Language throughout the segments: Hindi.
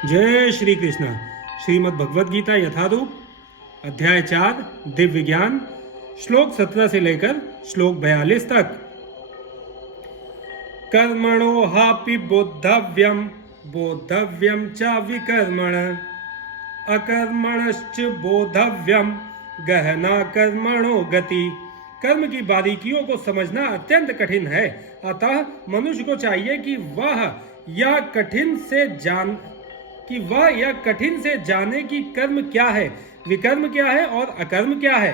जय श्री कृष्ण। श्रीमद् भगवद गीता यथारूप अध्याय 4 दिव्य ज्ञान श्लोक 17 से लेकर श्लोक 42 तक। कर्मणो हापि बोद्धव्यम बोद्धव्यम च विकर्मण अकर्मणश्च बोद्धव्यम गहना कर्मणो गति। कर्म की बारीकियों को समझना अत्यंत कठिन है, अतः मनुष्य को चाहिए कि वह यह कठिन से जाने कि कर्म क्या है, विकर्म क्या है और अकर्म क्या है।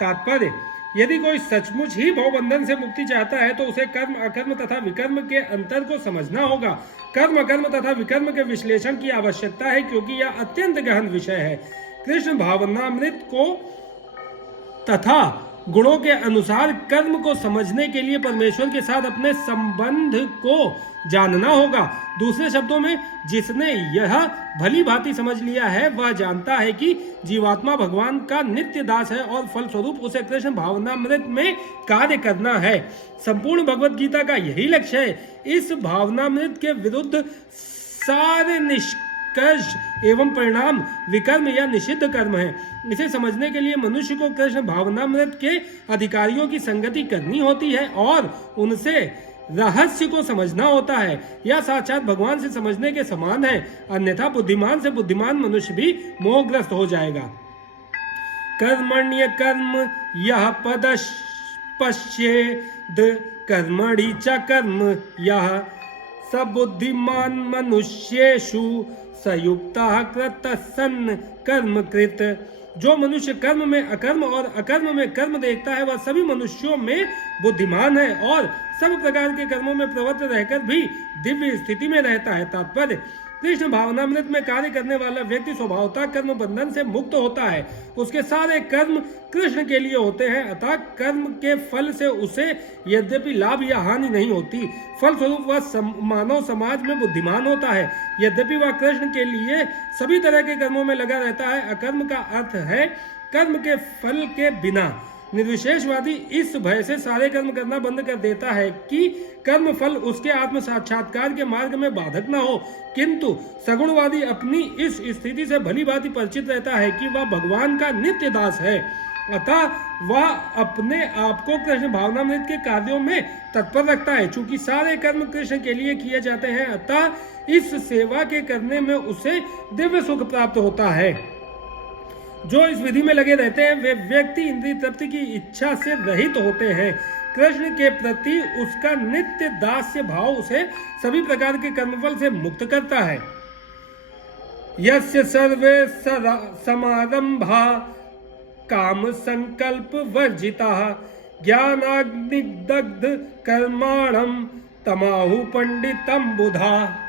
तात्पर्य, यदि कोई सचमुच ही भवबंधन से मुक्ति चाहता है तो उसे कर्म अकर्म तथा विकर्म के अंतर को समझना होगा। कर्म अकर्म तथा विकर्म के विश्लेषण की आवश्यकता है, क्योंकि यह अत्यंत गहन विषय है। कृष्ण भावनामृत को तथा गुणों के अनुसार कर्म को समझने के लिए परमेश्वर के साथ अपने संबंध को जानना होगा। दूसरे शब्दों में, जिसने यह भली भांति समझ लिया है वह जानता है कि जीवात्मा भगवान का नित्य दास है और फलस्वरूप उसे कृष्ण भावनामृत में कार्य करना है। संपूर्ण भगवत गीता का यही लक्ष्य है। इस भावनामृत के विरुद्ध सारे निष्कर्ष एवं परिणाम विकर्म या निषिद्ध कर्म है। इसे समझने के लिए मनुष्य को कृष्ण भावनामृत के अधिकारियों की संगति करनी होती है और उनसे रहस्य को समझना होता है। यह साक्षात भगवान से समझने के समान है, अन्यथा बुद्धिमान से बुद्धिमान मनुष्य भी मोहग्रस्त हो जाएगा। कर्मण्य कर्म यह पश्येद कर्मणि च कर्म यह सबुद्धिमान मनुष्येषु सयुक्ता कृतः सन् कर्म कृत। जो मनुष्य कर्म में अकर्म और अकर्म में कर्म देखता है वह सभी मनुष्यों में बुद्धिमान है और सब प्रकार के कर्मों में प्रवृत्त रहकर भी दिव्य स्थिति में रहता है। तात्पर्य, कृष्ण भावनामृत में कार्य करने वाला व्यक्ति स्वभावतः कर्म बंधन से मुक्त होता है। उसके सारे कर्म कृष्ण के लिए होते हैं, अतः कर्म के फल से उसे यद्यपि लाभ या हानि नहीं होती। फलस्वरूप वह मानव समाज में बुद्धिमान होता है। यद्यपि वह कृष्ण के लिए सभी तरह के कर्मों में लगा रहता है। अकर्म का अर्थ है कर्म के फल के बिना। निर्विशेषवादी इस भय से सारे कर्म करना बंद कर देता है कि कर्म फल उसके आत्म साक्षात्कार के मार्ग में बाधक न हो, किंतु सगुणवादी अपनी इस स्थिति से भली भांति परिचित रहता है कि वह भगवान का नित्य दास है, अतः वह अपने आप को कृष्ण भावनामृत के कार्यों में तत्पर रखता है। चूंकि सारे कर्म कृष्ण के लिए किए जाते हैं, अतः इस सेवा के करने में उसे दिव्य सुख प्राप्त होता है। जो इस विधि में लगे रहते हैं वे व्यक्ति इंद्रिय तृप्ति की इच्छा से रहित होते हैं। कृष्ण के प्रति उसका नित्य दास्य भाव उसे सभी प्रकार के कर्मफल से मुक्त करता है। यस्य सर्वे समारंभा काम संकल्प वर्जिता ज्ञानाग्निदग्ध कर्माणम तमाहु पंडितम बुधा।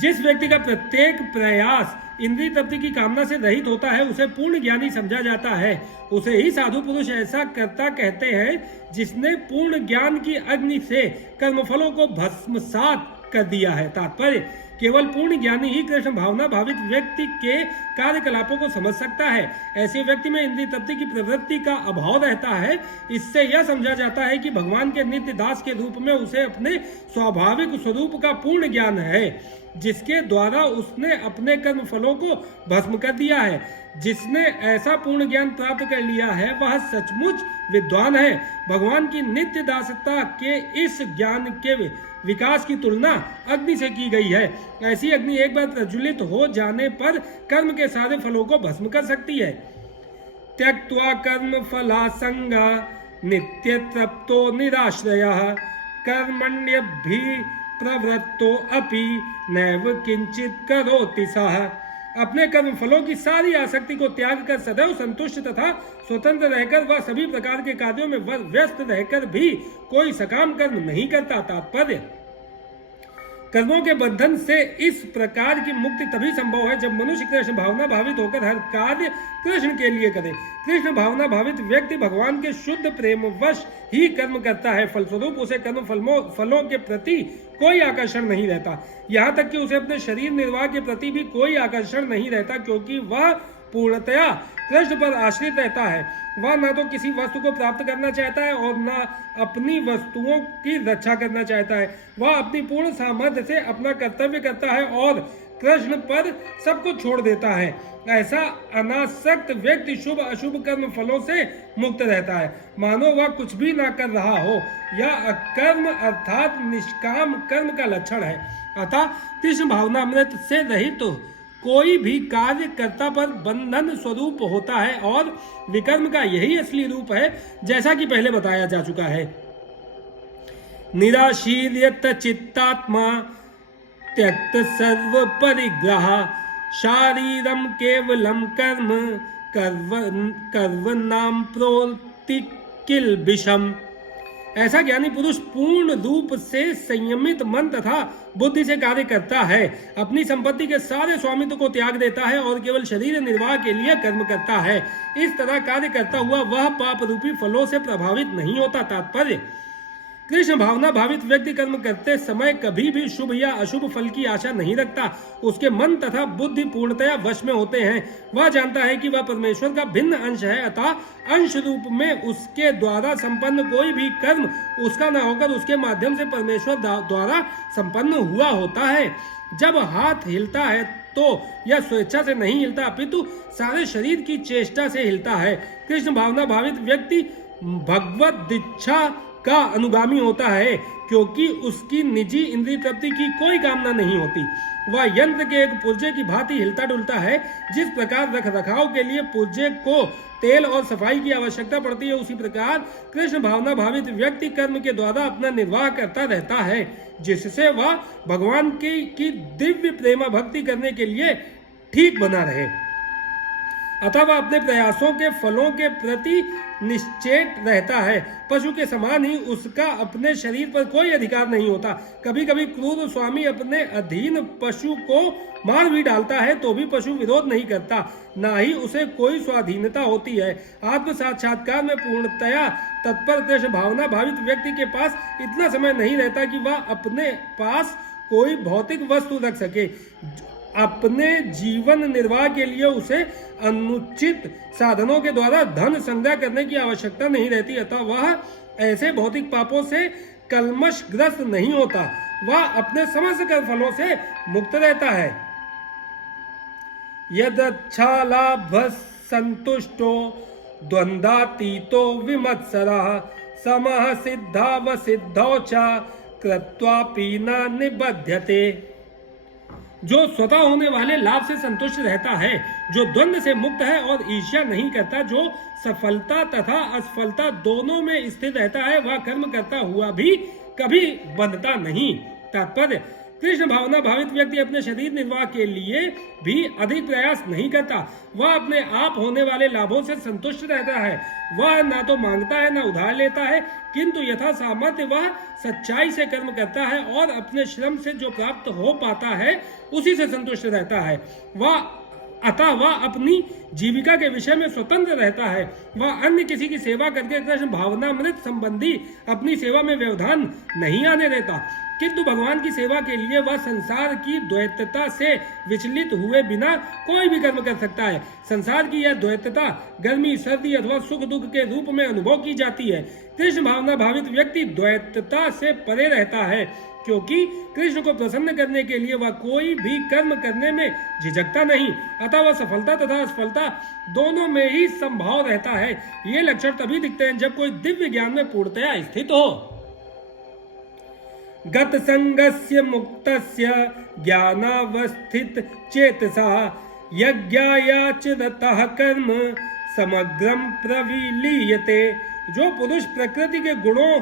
जिस व्यक्ति का प्रत्येक प्रयास इंद्रिय तृप्ति की कामना से रहित होता है उसे पूर्ण ज्ञानी समझा जाता है। उसे ही साधु पुरुष ऐसा करता कहते हैं जिसने पूर्ण ज्ञान की अग्नि से कर्मफलों को भस्मसात कर दिया है। तात्पर्य, केवल पूर्ण ज्ञानी ही कृष्ण भावना भावित व्यक्ति के कार्यकलापों को समझ सकता है। ऐसे व्यक्ति में इंद्रिय तृप्ति की प्रवृत्ति का अभाव रहता है। इससे यह समझा जाता है कि भगवान के नित्य दास के रूप में उसे अपने स्वाभाविक स्वरूप का पूर्ण ज्ञान है, जिसके द्वारा उसने अपने कर्म फलों को भस्म कर दिया है। जिसने ऐसा पूर्ण ज्ञान प्राप्त कर लिया है वह सचमुच विद्वान है। भगवान की नित्य दासता के इस ज्ञान के विकास की तुलना अग्नि से की गई है। ऐसी अग्नि एक बार प्रज्वलित हो जाने पर कर्म के सारे फलों को भस्म कर सकती है। त्यक्त्वा कर्म फलासंगा नित्य तृप्तो निराश्रयः कर्मण्यभि प्रवृत्तो अपि नैव किंचित करोति सः। अपने कर्म फलों की सारी आसक्ति को त्याग कर सदैव संतुष्ट तथा स्वतंत्र रहकर वह सभी प्रकार के कार्यों में व्यस्त रहकर भी कोई सकाम कर्म नहीं करता। तात्पर्य, कर्मों के बंधन से इस प्रकार की मुक्ति तभी संभव है जब मनुष्य कृष्ण भावना भावित होकर हर कार्य कृष्ण के लिए करे। कृष्ण भावना भावित व्यक्ति भगवान के शुद्ध प्रेमवश ही कर्म करता है। फलस्वरूप उसे कर्म फलों के प्रति कोई आकर्षण नहीं रहता। यहाँ तक कि उसे अपने शरीर निर्वाह के प्रति भी कोई आकर्षण नहीं रहता, क्योंकि वह पूर्णतया कृष्ण पर आश्रित रहता है। वह न तो किसी वस्तु को प्राप्त करना चाहता है और न अपनी वस्तुओं की रक्षा करना चाहता है। वह अपनी पूर्ण सामर्थ्य से अपना कर्तव्य करता है और कृष्ण पर सब कुछ छोड़ देता है। ऐसा अनासक्त व्यक्ति शुभ अशुभ कर्म फलों से मुक्त रहता है, मानो वह कुछ भी ना कर रहा हो। यह अकर्म अर्थात निष्काम कर्म का लक्षण है। अतः कृष्ण भावनामृत से रहित तो कोई भी कार्य कर्ता पर बंधन स्वरूप होता है और विकर्म का यही असली रूप है, जैसा कि पहले बताया जा चुका है। निराशीर्यत चित्तात्मा त्यक्त सर्व परिग्रह शारीरम केवलम कर्म कर्व नाम प्रोति किल विषम। ऐसा ज्ञानी पुरुष पूर्ण रूप से संयमित मन तथा बुद्धि से कार्य करता है, अपनी संपत्ति के सारे स्वामित्व को त्याग देता है और केवल शरीर निर्वाह के लिए कर्म करता है। इस तरह कार्य करता हुआ वह पाप रूपी फलों से प्रभावित नहीं होता। तात्पर्य, कृष्ण भावना भावित व्यक्ति कर्म करते समय कभी भी शुभ या अशुभ फल की आशा नहीं रखता। उसके मन तथा बुद्धि पूर्णतया वश में होते हैं। वह जानता है कि वह परमेश्वर का भिन्न अंश है, अतः अंश रूप में उसके द्वारा संपन्न कोई भी कर्म उसका न होकर उसके माध्यम से परमेश्वर द्वारा संपन्न हुआ होता है। जब हाथ हिलता है तो यह स्वेच्छा से नहीं हिलता, अपितु सारे शरीर की चेष्टा से हिलता है। कृष्ण भावना भावित व्यक्ति भगवत दीक्षा का अनुगामी होता है, क्योंकि उसकी निजी इंद्रिय तृप्ति की कोई कामना नहीं होती। वह यंत्र के एक पुर्जे की भांति हिलता डुलता है। जिस प्रकार रख रखाव के लिए पुर्जे को तेल और सफाई की आवश्यकता पड़ती है, उसी प्रकार कृष्ण भावना भावित व्यक्ति कर्म के द्वारा अपना निर्वाह करता रहता है, जिससे वह भगवान की दिव्य प्रेमा भक्ति करने के लिए ठीक बना रहे। अतः वह अपने प्रयासों के फलों के प्रति निश्चेत रहता है। पशु के समान ही उसका अपने शरीर पर कोई अधिकार नहीं होता। कभी कभी क्रूर स्वामी अपने अधीन पशु को मार भी डालता है तो भी पशु विरोध नहीं करता, ना ही उसे कोई स्वाधीनता होती है। आत्म साक्षात्कार में पूर्णतया तत्पर कृष्ण भावना भावित व्यक्ति के पास इतना समय नहीं रहता कि वह अपने पास कोई भौतिक वस्तु रख सके। अपने जीवन निर्वाह के लिए उसे अनुचित साधनों के द्वारा धन संग्रह करने की आवश्यकता नहीं रहती, अतः वह ऐसे भौतिक पापों से कलमशग्रस्त नहीं होता। वह अपने समस्त कर्म फलों से मुक्त रहता है। यदच्छालाभ संतुष्टो द्वंद्वातीतो विमत्सरः समः सिद्धाव सिद्धौ च कृत्वापि न निबध्यते। जो स्वतः होने वाले लाभ से संतुष्ट रहता है, जो द्वंद्व से मुक्त है और ईर्ष्या नहीं करता, जो सफलता तथा असफलता दोनों में स्थित रहता है, वह कर्म करता हुआ भी कभी बंधता नहीं। तात्पर्य, कृष्ण भावना भावित व्यक्ति अपने शरीर निर्वाह के लिए भी अधिक प्रयास नहीं करता। वह अपने आप होने वाले लाभों से संतुष्ट रहता है। वह ना तो मांगता है, ना उधार लेता है, किंतु यथा सामर्थ्य वह सच्चाई से कर्म करता है और अपने श्रम से जो प्राप्त हो पाता है उसी से संतुष्ट रहता है। अतः वह अपनी जीविका के विषय में स्वतंत्र रहता है। वह अन्य किसी की सेवा करके कृष्ण भावनामृत संबंधी अपनी सेवा में व्यवधान नहीं आने देता, किंतु भगवान की सेवा के लिए वह संसार की द्वैतता से विचलित हुए बिना कोई भी कर्म कर सकता है। संसार की यह द्वैतता गर्मी सर्दी अथवा सुख दुख के रूप में अनुभव की जाती है। कृष्ण भावना भावित व्यक्ति द्वैतता से परे रहता है, क्योंकि कृष्ण को प्रसन्न करने के लिए वह कोई भी कर्म करने में झिझकता नहीं। अतः वह सफलता तथा असफलता दोनों में ही संभाव रहता है। ये लक्षण तभी दिखते हैं जब कोई दिव्य ज्ञान में पूर्णतया स्थित हो। गत संगस्य मुक्तस्य ज्ञानावस्थित चेतसा यज्ञायाचरतः कर्म समग्रम प्रविलीयते। जो पुरुष प्रकृति के गुणों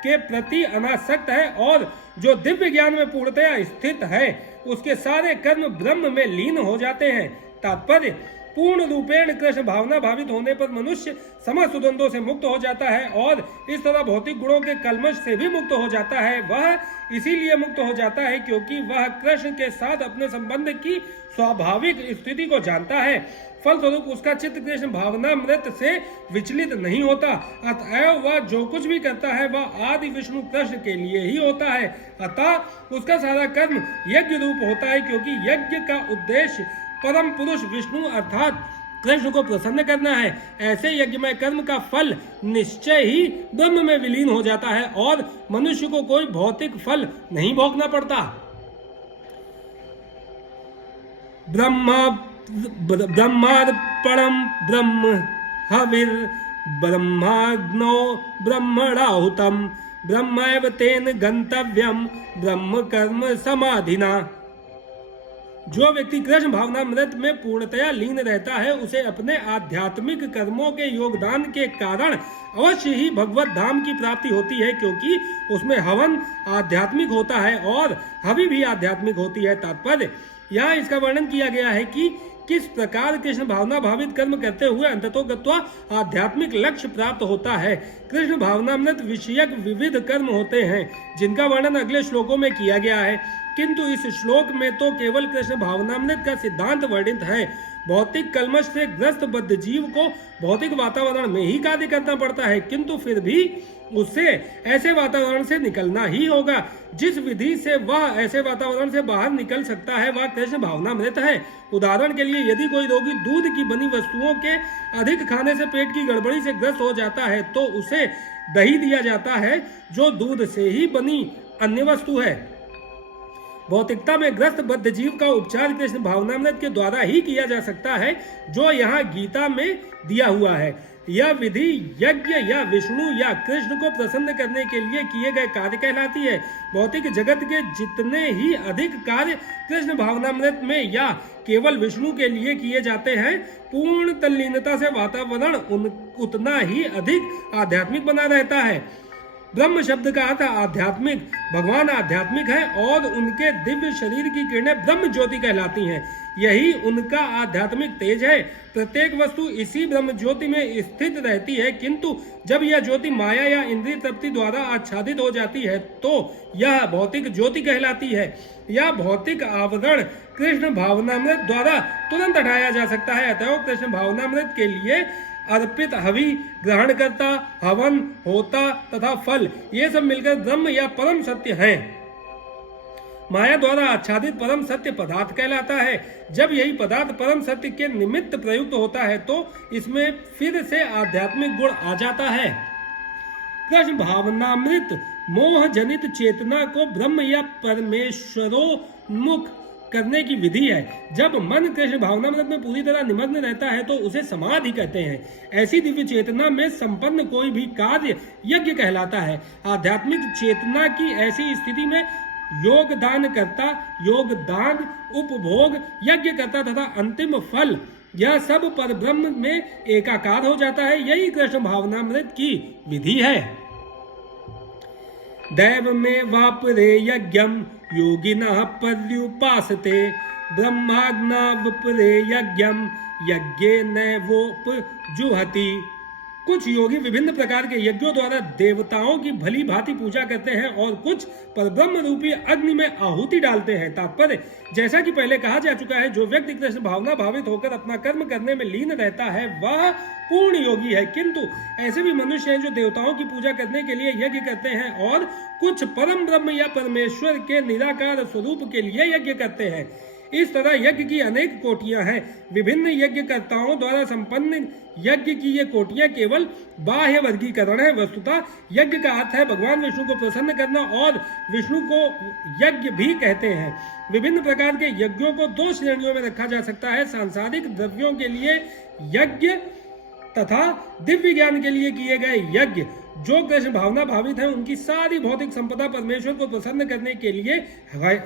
के प्रति अनासक्त है और जो दिव्य ज्ञान में पूर्णतया स्थित है, उसके सारे कर्म ब्रह्म में लीन हो जाते हैं। तात्पर्य, पूर्ण रूपेण कृष्ण भावना भावित होने पर मनुष्य समस्त द्वंद्वों से मुक्त हो जाता है और इस तरह भौतिक गुणों के कलमश से भी मुक्त हो जाता है। वह इसीलिए मुक्त हो जाता है क्योंकि वह कृष्ण के साथ अपने संबंध की स्वाभाविक स्थिति को जानता है। फलस्वरूप उसका चित्त कृष्ण भावनामृत से विचलित नहीं होता। अतएव वह जो कुछ भी करता है वह आदि विष्णु कृष्ण के लिए ही होता है। अतः उसका सारा कर्म यज्ञ रूप होता है, क्योंकि यज्ञ का उद्देश्य परम पुरुष विष्णु अर्थात कृष्ण को प्रसन्न करना है। ऐसे यज्ञमय कर्म का फल निश्चय ही ब्रह्म में विलीन हो जाता है और मनुष्य को कोई भौतिक फल नहीं भोगना पड़ता। ब्रह्मार्पणम ब्रह्म हविर ब्रह्माग्नो ब्रह्मणाहुतम ब्रह्मैव तेन गंतव्यम ब्रह्म कर्म समाधिना। जो व्यक्ति कृष्ण भावनामृत में पूर्णतया लीन रहता है उसे अपने आध्यात्मिक कर्मों के योगदान के कारण अवश्य ही भगवत धाम की प्राप्ति होती है, क्योंकि उसमें हवन आध्यात्मिक होता है और हवि भी आध्यात्मिक होती है। तात्पर्य यहाँ इसका वर्णन किया गया है कि किस प्रकार कृष्ण भावना भावित कर्म करते हुए अंततोगत्वा आध्यात्मिक लक्ष्य प्राप्त होता है। कृष्ण भावनामृत विषयक विविध कर्म होते हैं जिनका वर्णन अगले श्लोकों में किया गया है, किंतु इस श्लोक में तो केवल कृष्ण भावनामृत का सिद्धांत वर्णित है। भौतिक कलमश से ग्रस्त बद्ध जीव को भौतिक वातावरण में ही कार्य करना पड़ता है, किंतु फिर भी उससे ऐसे वातावरण से निकलना ही होगा। जिस विधि से वह ऐसे वातावरण से बाहर निकल सकता है वह कृष्ण भावनामृत है। उदाहरण के लिए यदि कोई रोगी दूध की बनी वस्तुओं के अधिक खाने से पेट की गड़बड़ी से ग्रस्त हो जाता है तो उसे दही दिया जाता है जो दूध से ही बनी अन्य वस्तु है। भौतिकता में ग्रस्त बद्ध जीव का उपचार कृष्ण भावनामृत के द्वारा ही किया जा सकता है, जो यहाँ गीता में दिया हुआ है। यह विधि यज्ञ या विष्णु या कृष्ण को प्रसन्न करने के लिए किए गए कार्य कहलाती है। भौतिक जगत के जितने ही अधिक कार्य कृष्ण भावनामृत में या केवल विष्णु के लिए किए जाते हैं, पूर्ण तल्लीनता से वातावरण उतना ही अधिक आध्यात्मिक बना रहता है। ब्रह्म शब्द का अर्थ आध्यात्मिक, भगवान आध्यात्मिक है और उनके दिव्य शरीर की किरणें ब्रह्म ज्योति कहलाती हैं। यही उनका आध्यात्मिक तेज है। प्रत्येक वस्तु इसी ब्रह्म ज्योति में स्थित रहती है, किंतु जब यह ज्योति माया या इंद्रिय तृप्ति द्वारा आच्छादित हो जाती है तो यह भौतिक ज्योति कहलाती है। यह भौतिक आवरण कृष्ण भावनामृत द्वारा तुरंत हटाया जा सकता है। अतः कृष्ण भावनामृत के लिए अर्पित हवि, ग्रहण करता, हवन, होता तथा फल ये सब मिलकर ब्रह्म या परम सत्य है। माया द्वारा आच्छादित परम सत्य पदार्थ कहलाता है। जब यही पदार्थ परम सत्य के निमित्त प्रयुक्त होता है तो इसमें फिर से आध्यात्मिक गुण आ जाता है। कृष्ण भावनामृत मोह जनित चेतना को ब्रह्म या परमेश्वरोन्मुख करने की विधि है। जब मन कृष्ण भावनामृत में पूरी तरह निमग्न रहता है तो उसे समाधि कहते हैं। ऐसी दिव्य चेतना में संपन्न कोई भी कार्य यज्ञ कहलाता है। आध्यात्मिक चेतना की ऐसी स्थिति में योगदान करता, योगदान, उपभोग, यज्ञ करता तथा अंतिम फल यह सब पर ब्रह्म में एकाकार हो जाता है। यही कृष्ण भावनामृत की विधि है। दैव में वापरे यज्ञम योगिनः पर्युपासते ब्रह्माग्ना वपरे यज्ञम यज्ञेनैवोपजुहति। कुछ योगी विभिन्न प्रकार के यज्ञों द्वारा देवताओं की भली भांति पूजा करते हैं और कुछ परब्रह्म रूपी अग्नि में आहुति डालते हैं। तात्पर्य जैसा कि पहले कहा जा चुका है, जो व्यक्ति कृष्ण भावना भावित होकर अपना कर्म करने में लीन रहता है वह पूर्ण योगी है। किंतु ऐसे भी मनुष्य हैं जो देवताओं की पूजा करने के लिए यज्ञ करते हैं और कुछ परम ब्रह्म या परमेश्वर के निराकार स्वरूप के लिए यज्ञ करते हैं। इस तरह यज्ञ की अनेक कोटियां हैं। विभिन्न यज्ञकर्ताओं द्वारा संपन्न यज्ञ की ये कोटियां केवल बाह्य वर्गीकरण है। वस्तुतः यज्ञ का अर्थ है भगवान विष्णु को प्रसन्न करना और विष्णु को यज्ञ भी कहते हैं। विभिन्न प्रकार के यज्ञों को दो श्रेणियों में रखा जा सकता है: सांसारिक द्रव्यों के लिए यज्ञ तथा दिव्य ज्ञान के लिए किए गए यज्ञ। जो कृष्ण भावना भावित है उनकी सारी भौतिक संपदा परमेश्वर को प्रसन्न करने के लिए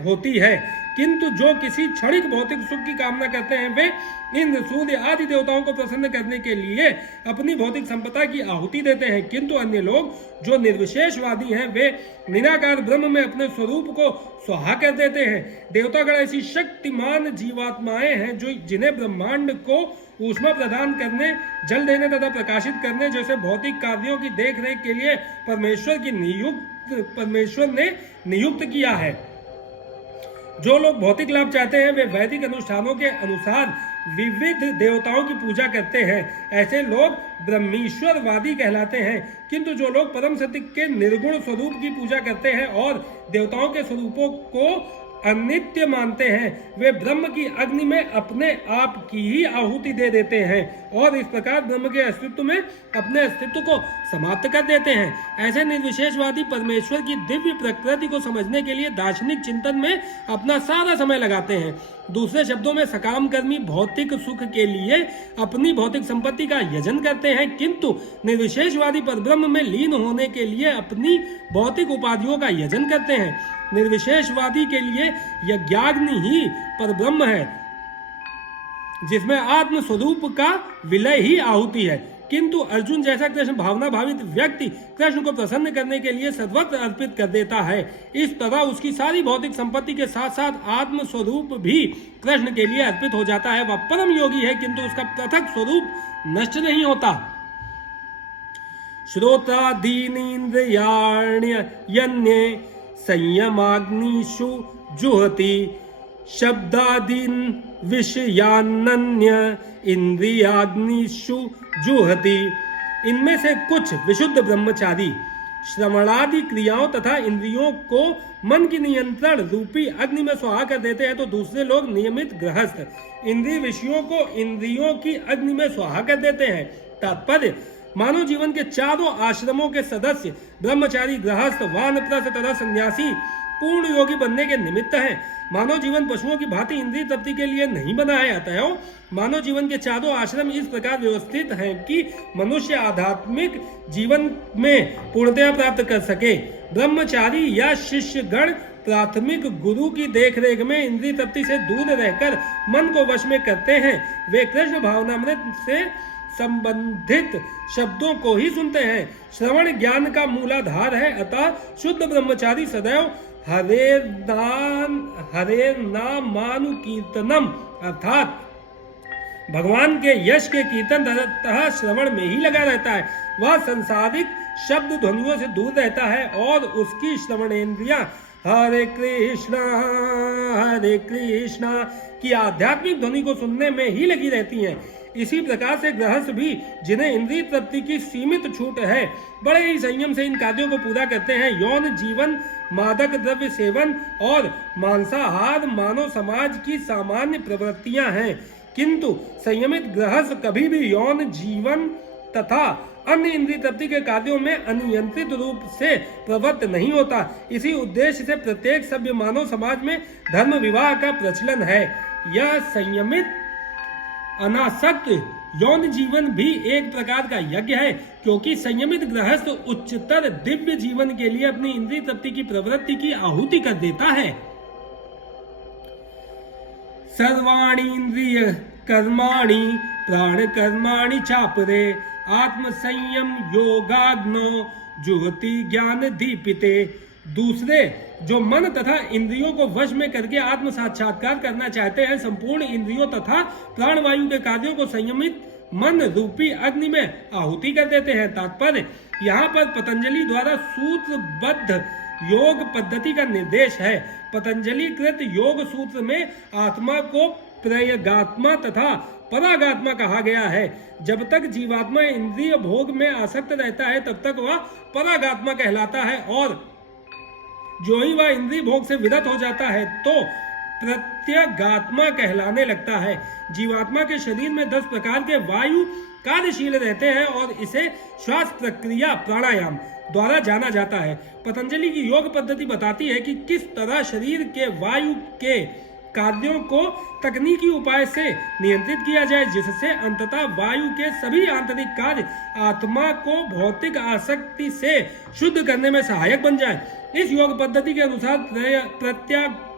होती है, किंतु जो किसी क्षणिक भौतिक सुख की कामना करते हैं वे इंद्र, सूर्य आदि देवताओं को प्रसन्न करने के लिए अपनी भौतिक संपदा की आहुति देते हैं। किंतु अन्य लोग जो निर्विशेषवादी हैं वे निराकार ब्रह्म में अपने स्वरूप को स्वाहा कर देते हैं। देवतागण ऐसी शक्तिमान जीवात्माएं हैं जो जिन्हें ब्रह्मांड को ऊष्मा प्रदान करने, जल देने तथा प्रकाशित करने जैसे भौतिक कार्यों की देखरेख के लिए परमेश्वर ने नियुक्त किया है। जो लोग भौतिक लाभ चाहते हैं वे वैदिक अनुष्ठानों के अनुसार विविध देवताओं की पूजा करते हैं। ऐसे लोग ब्रह्मीश्वरवादी कहलाते हैं। किंतु जो लोग परम सत्य के निर्गुण स्वरूप की पूजा करते हैं और देवताओं के स्वरूपों को अनित्य मानते हैं वे ब्रह्म की अग्नि में अपने आप की ही आहुति दे देते हैं और इस प्रकार ब्रह्म के अस्तित्व में अपने अस्तित्व को समाप्त कर देते हैं। ऐसे निर्विशेषवादी परमेश्वर की दिव्य प्रकृति को समझने के लिए दार्शनिक चिंतन में अपना सारा समय लगाते हैं। दूसरे शब्दों में सकाम कर्मी भौतिक सुख के लिए अपनी भौतिक संपत्ति का यजन करते हैं, किंतु निर्विशेषवादी परब्रह्म में लीन होने के लिए अपनी भौतिक उपाधियों का यजन करते हैं। निर्विशेषवादी के लिए यज्ञाग्नि ही परब्रह्म है, जिसमें आत्म स्वरूप का विलय ही आहुति है। किंतु अर्जुन जैसा कृष्ण भावना भावित व्यक्ति कृष्ण को प्रसन्न करने के लिए सर्वत्र अर्पित कर देता है। इस तरह उसकी सारी भौतिक संपत्ति के साथ साथ आत्म स्वरूप भी कृष्ण के लिए अर्पित हो जाता है। वह परम योगी है, किंतु उसका पृथक स्वरूप नष्ट नहीं होता। श्रोत्रादीनीन्द्रियाण्यन्ये संयमाग्निषु जुहति शब्दादीन विषयान्य इंद्रियाग्निषु जुहति। इनमें से कुछ विशुद्ध ब्रह्मचारी श्रवणादि क्रियाओं तथा इंद्रियों को मन की नियंत्रण रूपी अग्नि में स्वाहा कर देते हैं, तो दूसरे लोग नियमित गृहस्थ इंद्रिय विषयों को इंद्रियों की अग्नि में स्वाहा कर देते हैं। तात्पर्य, मानव जीवन के चारों आश्रमों के सदस्य ब्रह्मचारी, गृहस्थ, वानप्रस्थ तथा सन्यासी पूर्ण योगी बनने के निमित्त हैं। मानव जीवन पशुओं की भांति इंद्रिय तृप्ति के लिए नहीं बना है। अतएव मानव जीवन के चारों आश्रम इस प्रकार व्यवस्थित हैं कि मनुष्य आध्यात्मिक जीवन में पूर्णतया प्राप्त कर सके। ब्रह्मचारी या शिष्यगण प्राथमिक गुरु की देखरेख में इंद्रिय तृप्ति से दूर रहकर मन को वश में करते हैं। वे कृष्ण भावनामृत से संबंधित शब्दों को ही सुनते हैं। श्रवण ज्ञान का मूलाधार है, अतः शुद्ध ब्रह्मचारी सदैव हरे नामानुकीर्तनम अर्थात भगवान के यश के कीर्तन तथा श्रवण में ही लगा रहता है। वह संसारिक शब्द ध्वनियों से दूर रहता है और उसकी श्रवणेन्द्रियां हरे कृष्णा की आध्यात्मिक ध्वनि को सुनने में ही लगी रहती हैं। इसी प्रकार से गृहस्थ भी, जिन्हें इंद्रिय तृप्ति की सीमित छूट है, बड़े ही संयम से इन कार्यों को पूरा करते हैं। यौन जीवन, मादक द्रव्य सेवन और मांसाहार मानव समाज की सामान्य प्रवृत्तियां हैं, किंतु संयमित गृहस्थ कभी भी यौन जीवन तथा अन्य इंद्रिय तृप्ति के कार्यों में अनियंत्रित रूप से प्रवृत्त नहीं होता। इसी उद्देश्य से प्रत्येक सभ्य मानव समाज में धर्म विवाह का प्रचलन है। यह संयमित अनासक्त यौन जीवन भी एक प्रकार का यज्ञ है, क्योंकि संयमित गृहस्थ उच्चतर दिव्य जीवन के लिए अपनी इंद्रिय तृप्ति की प्रवृत्ति की आहुति कर देता है। सर्वाणि इंद्रिय कर्माणि प्राण कर्माणि चापरे आत्म संयम योगाग्नो जुहति ज्ञान दीपिते। दूसरे जो मन तथा इंद्रियों को वश में करके आत्म साक्षात्कार करना चाहते हैं, संपूर्ण इंद्रियों तथा प्राणवायु के कार्यों को संयमित मन रूपी अग्नि में आहुति कर देते हैं। तात्पर्य, यहाँ पर पतंजलि द्वारा सूत्रबद्ध योग पद्धति का निर्देश है। पतंजलि कृत योग सूत्र में आत्मा को प्रयगात्मा तथा परागात्मा कहा गया है। जब तक जीवात्मा इंद्रिय भोग में आसक्त रहता है, तब तक वह परागात्मा कहलाता है, और जो ही वह इंद्रिय भोग से विरत हो जाता है तो प्रत्यगात्मा कहलाने लगता है। जीवात्मा के शरीर में 10 प्रकार के वायु कार्यशील रहते हैं और इसे श्वास प्रक्रिया प्राणायाम द्वारा जाना जाता है। पतंजलि की योग पद्धति बताती है कि किस तरह शरीर के वायु के कार्यों को तकनीकी उपाय से नियंत्रित किया जाए, जिससे अंततः वायु के सभी आंतरिक कार्य आत्मा को भौतिक आसक्ति से शुद्ध करने में सहायक बन जाए। इस योग पद्धति के अनुसार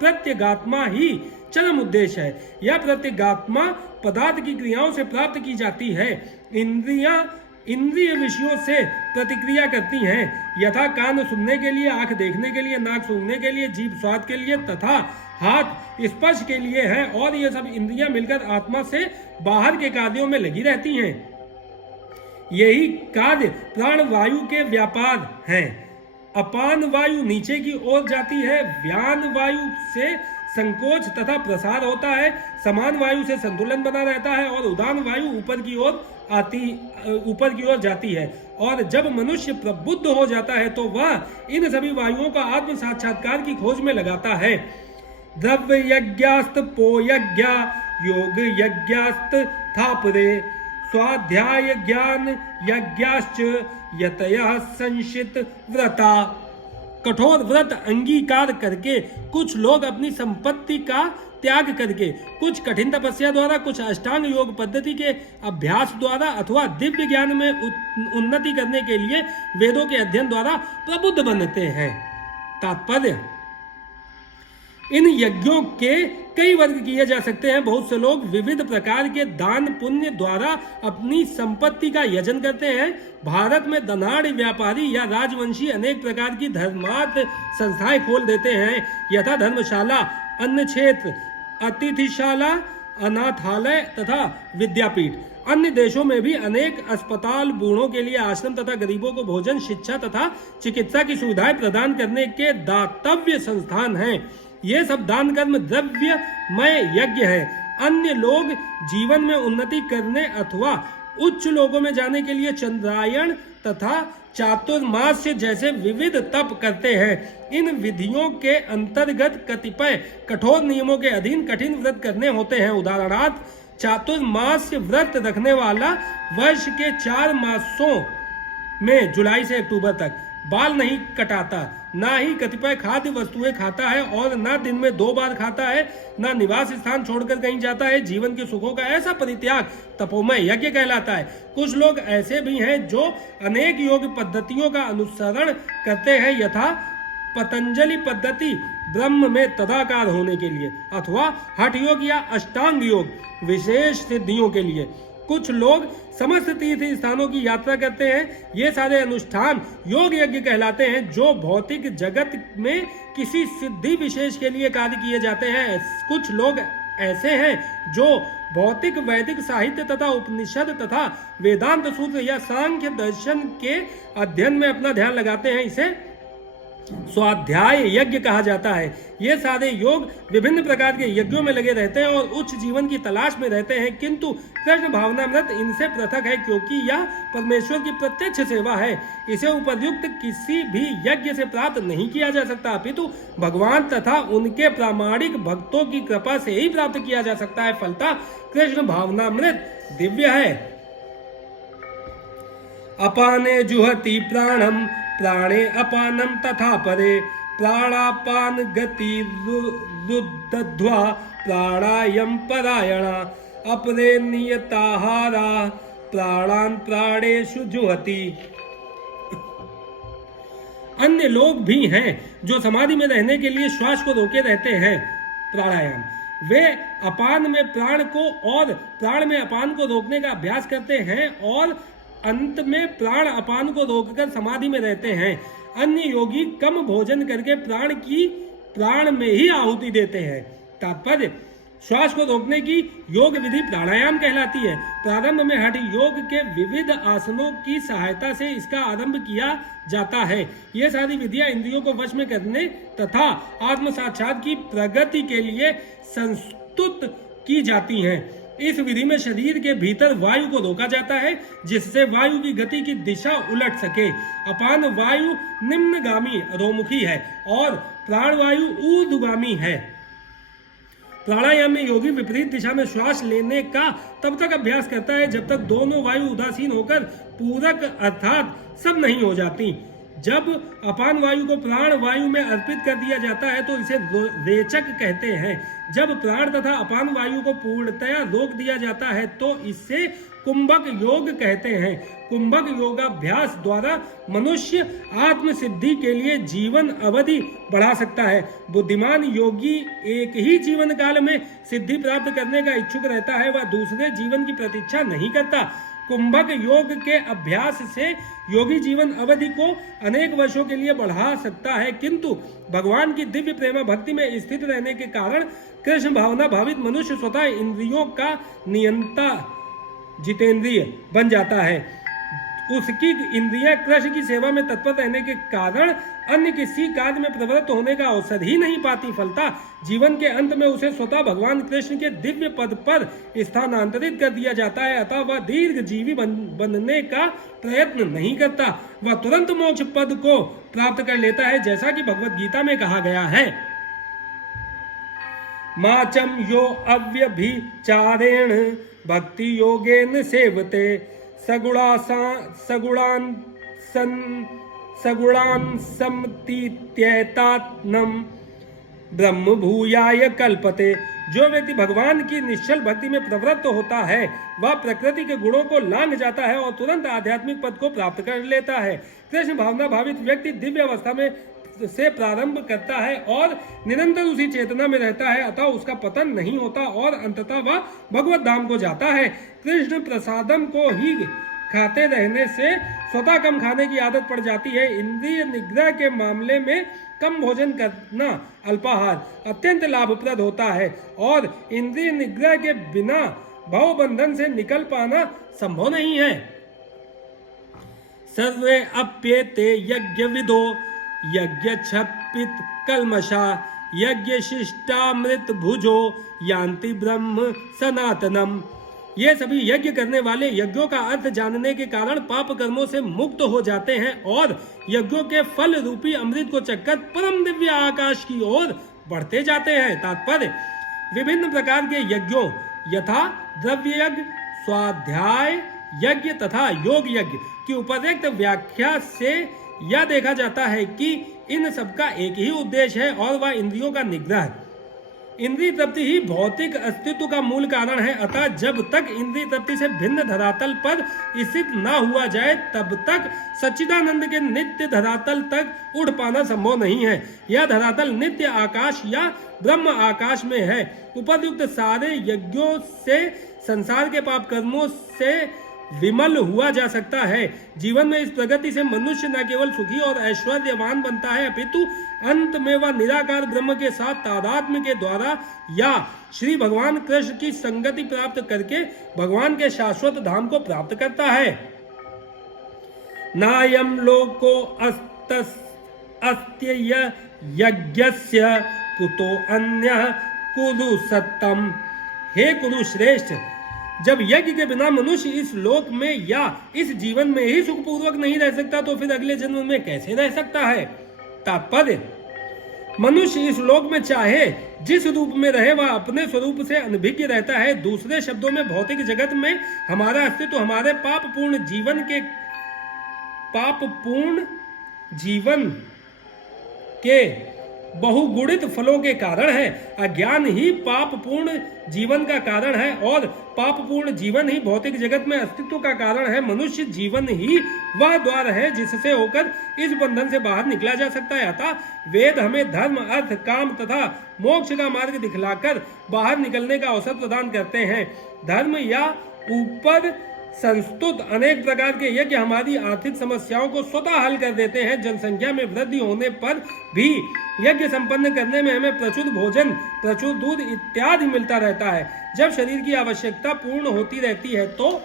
प्रत्यगात्मा ही चरम उद्देश्य है। यह प्रत्यगात्मा पदार्थ की क्रियाओं से प्राप्त की जाती है। इंद्रियां इंद्रिय विषयों से प्रतिक्रिया करती हैं, यथा कान सुनने के लिए, आंख देखने के लिए, नाक सूंघने के लिए, जीभ स्वाद के लिए तथा हाथ स्पर्श के लिए है, और ये सब इंद्रियां मिलकर आत्मा से बाहर के कार्यों में लगी रहती हैं। यही कार्य प्राण वायु के व्यापार हैं। अपान वायु नीचे की ओर जाती है, व्यान वायु से संकोच तथा प्रसार होता है, समान वायु से संतुलन बना रहता है, और उदान वायु ऊपर की ओर जाती है। और जब मनुष्य प्रबुद्ध हो जाता है तो वह इन सभी वायुओं का आत्म साक्षात्कार की खोज में लगाता है। द्रव्य यज्ञास्त पो यज्ञ योग यज्ञास्त थापरे स्वाध्याय ज्ञान यज्ञाश्च यतयः संशित व्रता। कठोर व्रत अंगीकार करके कुछ लोग अपनी संपत्ति का त्याग करके, कुछ कठिन तपस्या द्वारा, कुछ अष्टांग योग पद्धति के अभ्यास द्वारा अथवा दिव्य ज्ञान में उन्नति करने के लिए वेदों के अध्ययन द्वारा प्रबुद्ध बनते हैं। तात्पर्य, इन यज्ञों के कई वर्ग किए जा सकते हैं। बहुत से लोग विविध प्रकार के दान पुण्य द्वारा अपनी संपत्ति का यजन करते हैं। भारत में धनाढ़ व्यापारी या राजवंशी अनेक प्रकार की धर्मार्थ संस्थाएं खोल देते हैं, यथा धर्मशाला, अन्न क्षेत्र, अतिथिशाला, अनाथालय तथा विद्यापीठ। अन्य देशों में भी अनेक अस्पताल, बूढ़ों के लिए आश्रम तथा गरीबों को भोजन, शिक्षा तथा चिकित्सा की सुविधाएं प्रदान करने के दातव्य संस्थान हैं। ये सब दान कर्म द्रव्यमय यज्ञ है। अन्य लोग जीवन में उन्नति करने अथवा उच्च लोगों में जाने के लिए चंद्रायण तथा चातुर्मास्य जैसे विविध तप करते हैं। इन विधियों के अंतर्गत कतिपय कठोर नियमों के अधीन कठिन व्रत करने होते हैं। उदाहरणार्थ, चातुर्मास्य व्रत रखने वाला वर्ष के 4 मासों में जुलाई से अक्टूबर तक बाल नहीं कटाता, ना ही कतिपय खाद्य वस्तुएं खाता है और ना दिन में 2 बार खाता है, ना निवास स्थान छोड़कर कहीं जाता है। जीवन के सुखों का ऐसा परित्याग तपोमय यज्ञ कहलाता है। कुछ लोग ऐसे भी हैं जो अनेक योग पद्धतियों का अनुसरण करते हैं, यथा पतंजलि पद्धति ब्रह्म में तदाकार होने के लिए, अथवा हठ योग या अष्टांग योग विशेष सिद्धियों के लिए। कुछ लोग समस्त तीर्थ स्थानों की यात्रा करते हैं। ये सारे अनुष्ठान योग यज्ञ कहलाते हैं, जो भौतिक जगत में किसी सिद्धि विशेष के लिए कार्य किए जाते हैं। कुछ लोग ऐसे हैं जो भौतिक वैदिक साहित्य तथा उपनिषद तथा वेदांत सूत्र या सांख्य दर्शन के अध्ययन में अपना ध्यान लगाते हैं। इसे स्वाध्याय यज्ञ कहा जाता है। ये सारे योग विभिन्न प्रकार के यज्ञों में लगे रहते हैं और उच्च जीवन की तलाश में रहते हैं, किंतु कृष्ण भावनामृत इनसे पृथक है, क्योंकि यह परमेश्वर की प्रत्यक्ष सेवा है। इसे उपर्युक्त किसी भी यज्ञ से प्राप्त नहीं किया जा सकता, अपितु भगवान तथा उनके प्रामाणिक भक्तों की कृपा से ही प्राप्त किया जा सकता है। फलतः कृष्ण भावनामृत दिव्य है। अपाने जुहति प्राणम प्राणे अपानम तथा परे प्राणापान गति रुद्धध्वा प्राणायम परायणा अपरे नियताहारा प्राणान प्राणेषु जुहति। अन्य लोग भी हैं जो समाधि में रहने के लिए श्वास को रोके रहते हैं, प्राणायाम। वे अपान में प्राण को और प्राण में अपान को रोकने का अभ्यास करते हैं और अंत में प्राण अपान को रोककर समाधि में रहते हैं। अन्य योगी कम भोजन करके प्राण में ही आहुति देते हैं। तात्पर्य, श्वास को रोकने की योग विधि प्राणायाम कहलाती है। प्रारंभ में हठ योग के विविध आसनों की सहायता से इसका आरंभ किया जाता है। ये सारी विधियां इंद्रियों को वश में करने तथा आत्म साक्षात की प्रगति के लिए संस्तुत की जाती हैं। इस विधि में शरीर के भीतर वायु को रोका जाता है, जिससे वायु की गति की दिशा उलट सके। अपान वायु निम्नगामी अधोमुखी है और प्राण वायु ऊर्ध्वगामी है। प्राणायाम में योगी विपरीत दिशा में श्वास लेने का तब तक अभ्यास करता है जब तक दोनों वायु उदासीन होकर पूरक अर्थात सब नहीं हो जाती। जब अपान वायु को प्राण वायु में अर्पित कर दिया जाता है तो इसे रेचक कहते हैं। जब प्राण तथा अपान वायु को पूर्णतया रोक दिया जाता है तो इसे कुंभक योग कहते हैं। कुंभक योगाभ्यास द्वारा मनुष्य आत्म सिद्धि के लिए जीवन अवधि बढ़ा सकता है। बुद्धिमान योगी एक ही जीवन काल में सिद्धि प्राप्त करने का इच्छुक रहता है, वह दूसरे जीवन की प्रतीक्षा नहीं करता। कुंभक योग के अभ्यास से योगी जीवन अवधि को अनेक वर्षों के लिए बढ़ा सकता है, किंतु भगवान की दिव्य प्रेम भक्ति में स्थित रहने के कारण कृष्ण भावना भावित मनुष्य स्वतः इंद्रियों का नियंता जितेंद्रिय बन जाता है। उसकी इंद्रियां कृष्ण की सेवा में तत्पर रहने के कारण अन्य किसी कार्य में प्रवृत्त होने का अवसर ही नहीं पाती। फलता जीवन के अंत में उसे स्वतः भगवान कृष्ण के दिव्य पद पर स्थानांतरित कर दिया जाता है, अतः वह दीर्घ जीवी बनने का प्रयत्न नहीं करता। वह तुरंत मोक्ष पद को प्राप्त कर लेता है, जैसा कि भगवत गीता में कहा गया है। माचम यो अव्यभिचारेण भक्ति योगेन सेवते सगुणान समतीत्येतात्नम ब्रह्म भूयाय कल्पते। जो व्यक्ति भगवान की निश्चल भक्ति में प्रवृत्त होता है वह प्रकृति के गुणों को लांघ जाता है और तुरंत आध्यात्मिक पद को प्राप्त कर लेता है। कृष्ण भावना भावित व्यक्ति दिव्य अवस्था में से प्रारंभ करता है और निरंतर उसी चेतना में रहता है, अतः उसका पतन नहीं होता और अंततः वह भगवत धाम को जाता है। कृष्ण प्रसादम को ही खाते रहने से स्वतः कम खाने की आदत पड़ जाती है। इंद्रिय निग्रह के मामले में कम भोजन करना अल्पाहार अत्यंत लाभप्रद होता है और इंद्रिय निग्रह के बिना भव बंधन से निकल पाना संभव नहीं है। सर्वे अप्येते यज्ञ विदो यज्ञ क्षपित कल्मषा यज्ञ शिष्टामृत भुजो यान्ति ब्रह्म सनातनम। ये सभी यज्ञ करने वाले यज्ञों का अर्थ जानने के कारण पाप कर्मों से मुक्त हो जाते हैं और यज्ञों के फल रूपी अमृत को चखकर परम दिव्य आकाश की ओर बढ़ते जाते हैं। तात्पर्य विभिन्न प्रकार के यज्ञों यथा द्रव्य यज्ञ, स्वाध्याय यज्ञ तथा योग यज्ञ की उपयुक्त व्याख्या से यह देखा जाता है कि इन सबका एक ही उद्देश्य है और वह इंद्रियों का निग्रह। इंद्रिय तृप्ति ही भौतिक अस्तित्व का मूल कारण है, अतः जब तक इंद्रिय तृप्ति से भिन्न धरातल पर स्थित न हुआ जाए तब तक सच्चिदानंद के नित्य धरातल तक उठ पाना संभव नहीं है। यह धरातल नित्य आकाश या ब्रह्म आकाश में है। उपयुक्त सारे यज्ञों से संसार के पाप कर्मों से विमल हुआ जा सकता है। जीवन में इस प्रगति से मनुष्य न केवल सुखी और ऐश्वर्यवान बनता है अपितु अंत में वह निराकार ब्रह्म के साथ तादात्म्य के द्वारा या श्री भगवान कृष्ण की संगति प्राप्त करके भगवान के शाश्वत धाम को प्राप्त करता है। नायम लोको अस्त्य यज्ञस्य कुतो अन्यः कुरु सत्तम। हे कुरु श्रेष्ठ, जब यज्ञ के बिना मनुष्य इस लोक में या इस जीवन में ही सुखपूर्वक नहीं रह सकता तो फिर अगले जन्म में कैसे रह सकता है। तात्पर्य मनुष्य इस लोक में चाहे जिस रूप में रहे वह अपने स्वरूप से अनभिज्ञ रहता है। दूसरे शब्दों में भौतिक जगत में हमारा अस्तित्व हमारे पापपूर्ण जीवन के बहुगुणित फलों के कारण है। अज्ञान ही पापपूर्ण जीवन का कारण है और पापपूर्ण जीवन ही भौतिक जगत में अस्तित्व का कारण है। मनुष्य जीवन ही वह द्वार है जिससे होकर इस बंधन से बाहर निकला जा सकता है। अतः वेद हमें धर्म, अर्थ, काम तथा मोक्ष का मार्ग दिखलाकर बाहर निकलने का अवसर प्रदान करते हैं। धर्म या ऊपर संस्तुत अनेक प्रकार के यज्ञ हमारी आर्थिक समस्याओं को स्वतः हल कर देते हैं। जनसंख्या में वृद्धि होने पर भी यज्ञ संपन्न करने में हमें प्रचुर भोजन, प्रचुर दूध इत्यादि मिलता रहता है। जब शरीर की आवश्यकता पूर्ण होती रहती है तो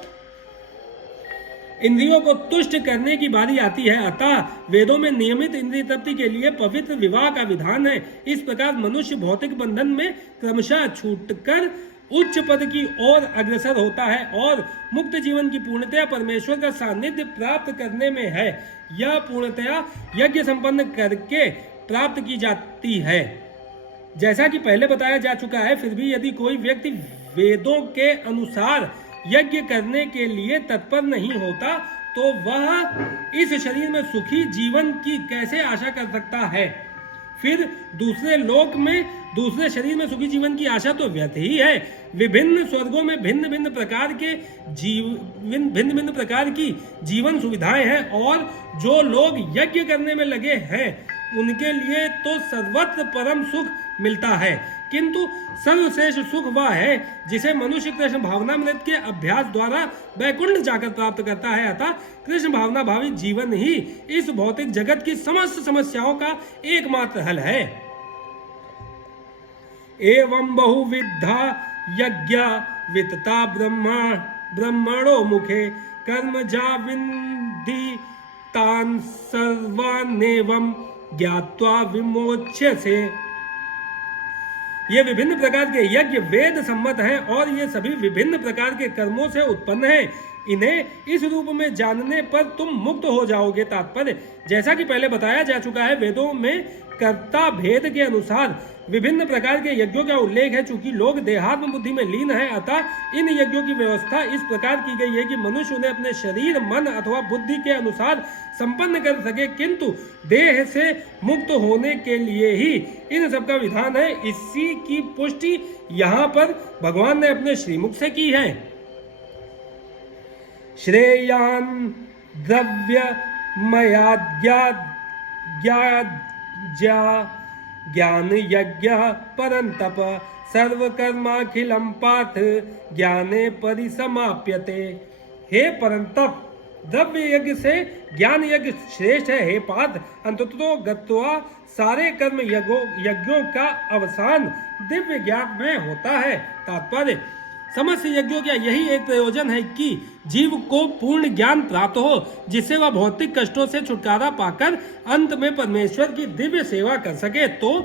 इंद्रियों को तुष्ट करने की बारी आती है। अतः वेदों में नियमित इंद्रिय तृप्ति के लिए पवित्र विवाह का विधान है। इस प्रकार मनुष्य भौतिक बंधन में क्रमशः छूटकर उच्च पद की ओर अग्रसर होता है और मुक्त जीवन की पूर्णतया परमेश्वर का सानिध्य प्राप्त करने में है। यह पूर्णतया यज्ञ संपन्न करके प्राप्त की जाती है। जैसा कि पहले बताया जा चुका है, फिर भी यदि कोई व्यक्ति वेदों के अनुसार यज्ञ करने के लिए तत्पर नहीं होता तो वह इस शरीर में सुखी जीवन की कैसे आशा कर सकता है। फिर दूसरे लोक में, दूसरे शरीर में सुखी जीवन की आशा तो व्यर्थ ही है। विभिन्न स्वर्गों में भिन्न भिन्न प्रकार की जीवन सुविधाएं हैं और जो लोग यज्ञ करने में लगे हैं उनके लिए तो सर्वत्र परम सुख मिलता है। किंतु सर्वश्रेष्ठ सुख वह है जिसे मनुष्य कृष्ण भावनामृत के अभ्यास द्वारा वैकुंठ जाकर प्राप्त करता है। अतः कृष्ण भावना भावित जीवन ही इस भौतिक जगत की समस्त समस्याओं का एकमात्र हल है। एवं बहुविधा यज्ञ वितता ब्रह्मणो मुखे कर्म जा विंधि तान सर्वानेवं ज्ञात्वा विमोच्य से। ये विभिन्न प्रकार के यज्ञ वेद सम्मत हैं और ये सभी विभिन्न प्रकार के कर्मों से उत्पन्न हैं। इन्हें इस रूप में जानने पर तुम मुक्त हो जाओगे। तात्पर्य, जैसा कि पहले बताया जा चुका है, वेदों में कर्ता भेद के अनुसार विभिन्न प्रकार के यज्ञों का उल्लेख है। चूंकि लोग देहात्म बुद्धि में लीन है, अतः इन यज्ञों की व्यवस्था इस प्रकार की गई है कि मनुष्य उन्हें अपने शरीर, मन अथवा बुद्धि के अनुसार संपन्न कर सके, किंतु देह से मुक्त होने के लिए ही इन सब का विधान है। इसी की पुष्टि यहाँ पर भगवान ने अपने श्रीमुख से की है। श्रेयान द्रव्य ज्ञान यज्ञ परंतप सर्वकर्माखिलम पार्थ ज्ञाने परिसमाप्यते। हे परंतप, द्रव्य यज्ञ से ज्ञान यज्ञ श्रेष्ठ है। हे पार्थ, अंततो गत्वा सारे कर्म यज्ञों का अवसान दिव्य ज्ञान में होता है। तात्पर्य, समस्त यज्ञों का यही एक प्रयोजन है कि जीव को पूर्ण ज्ञान प्राप्त हो, जिससे वह भौतिक कष्टों से छुटकारा पाकर अंत में परमेश्वर की दिव्य सेवा कर सके। तो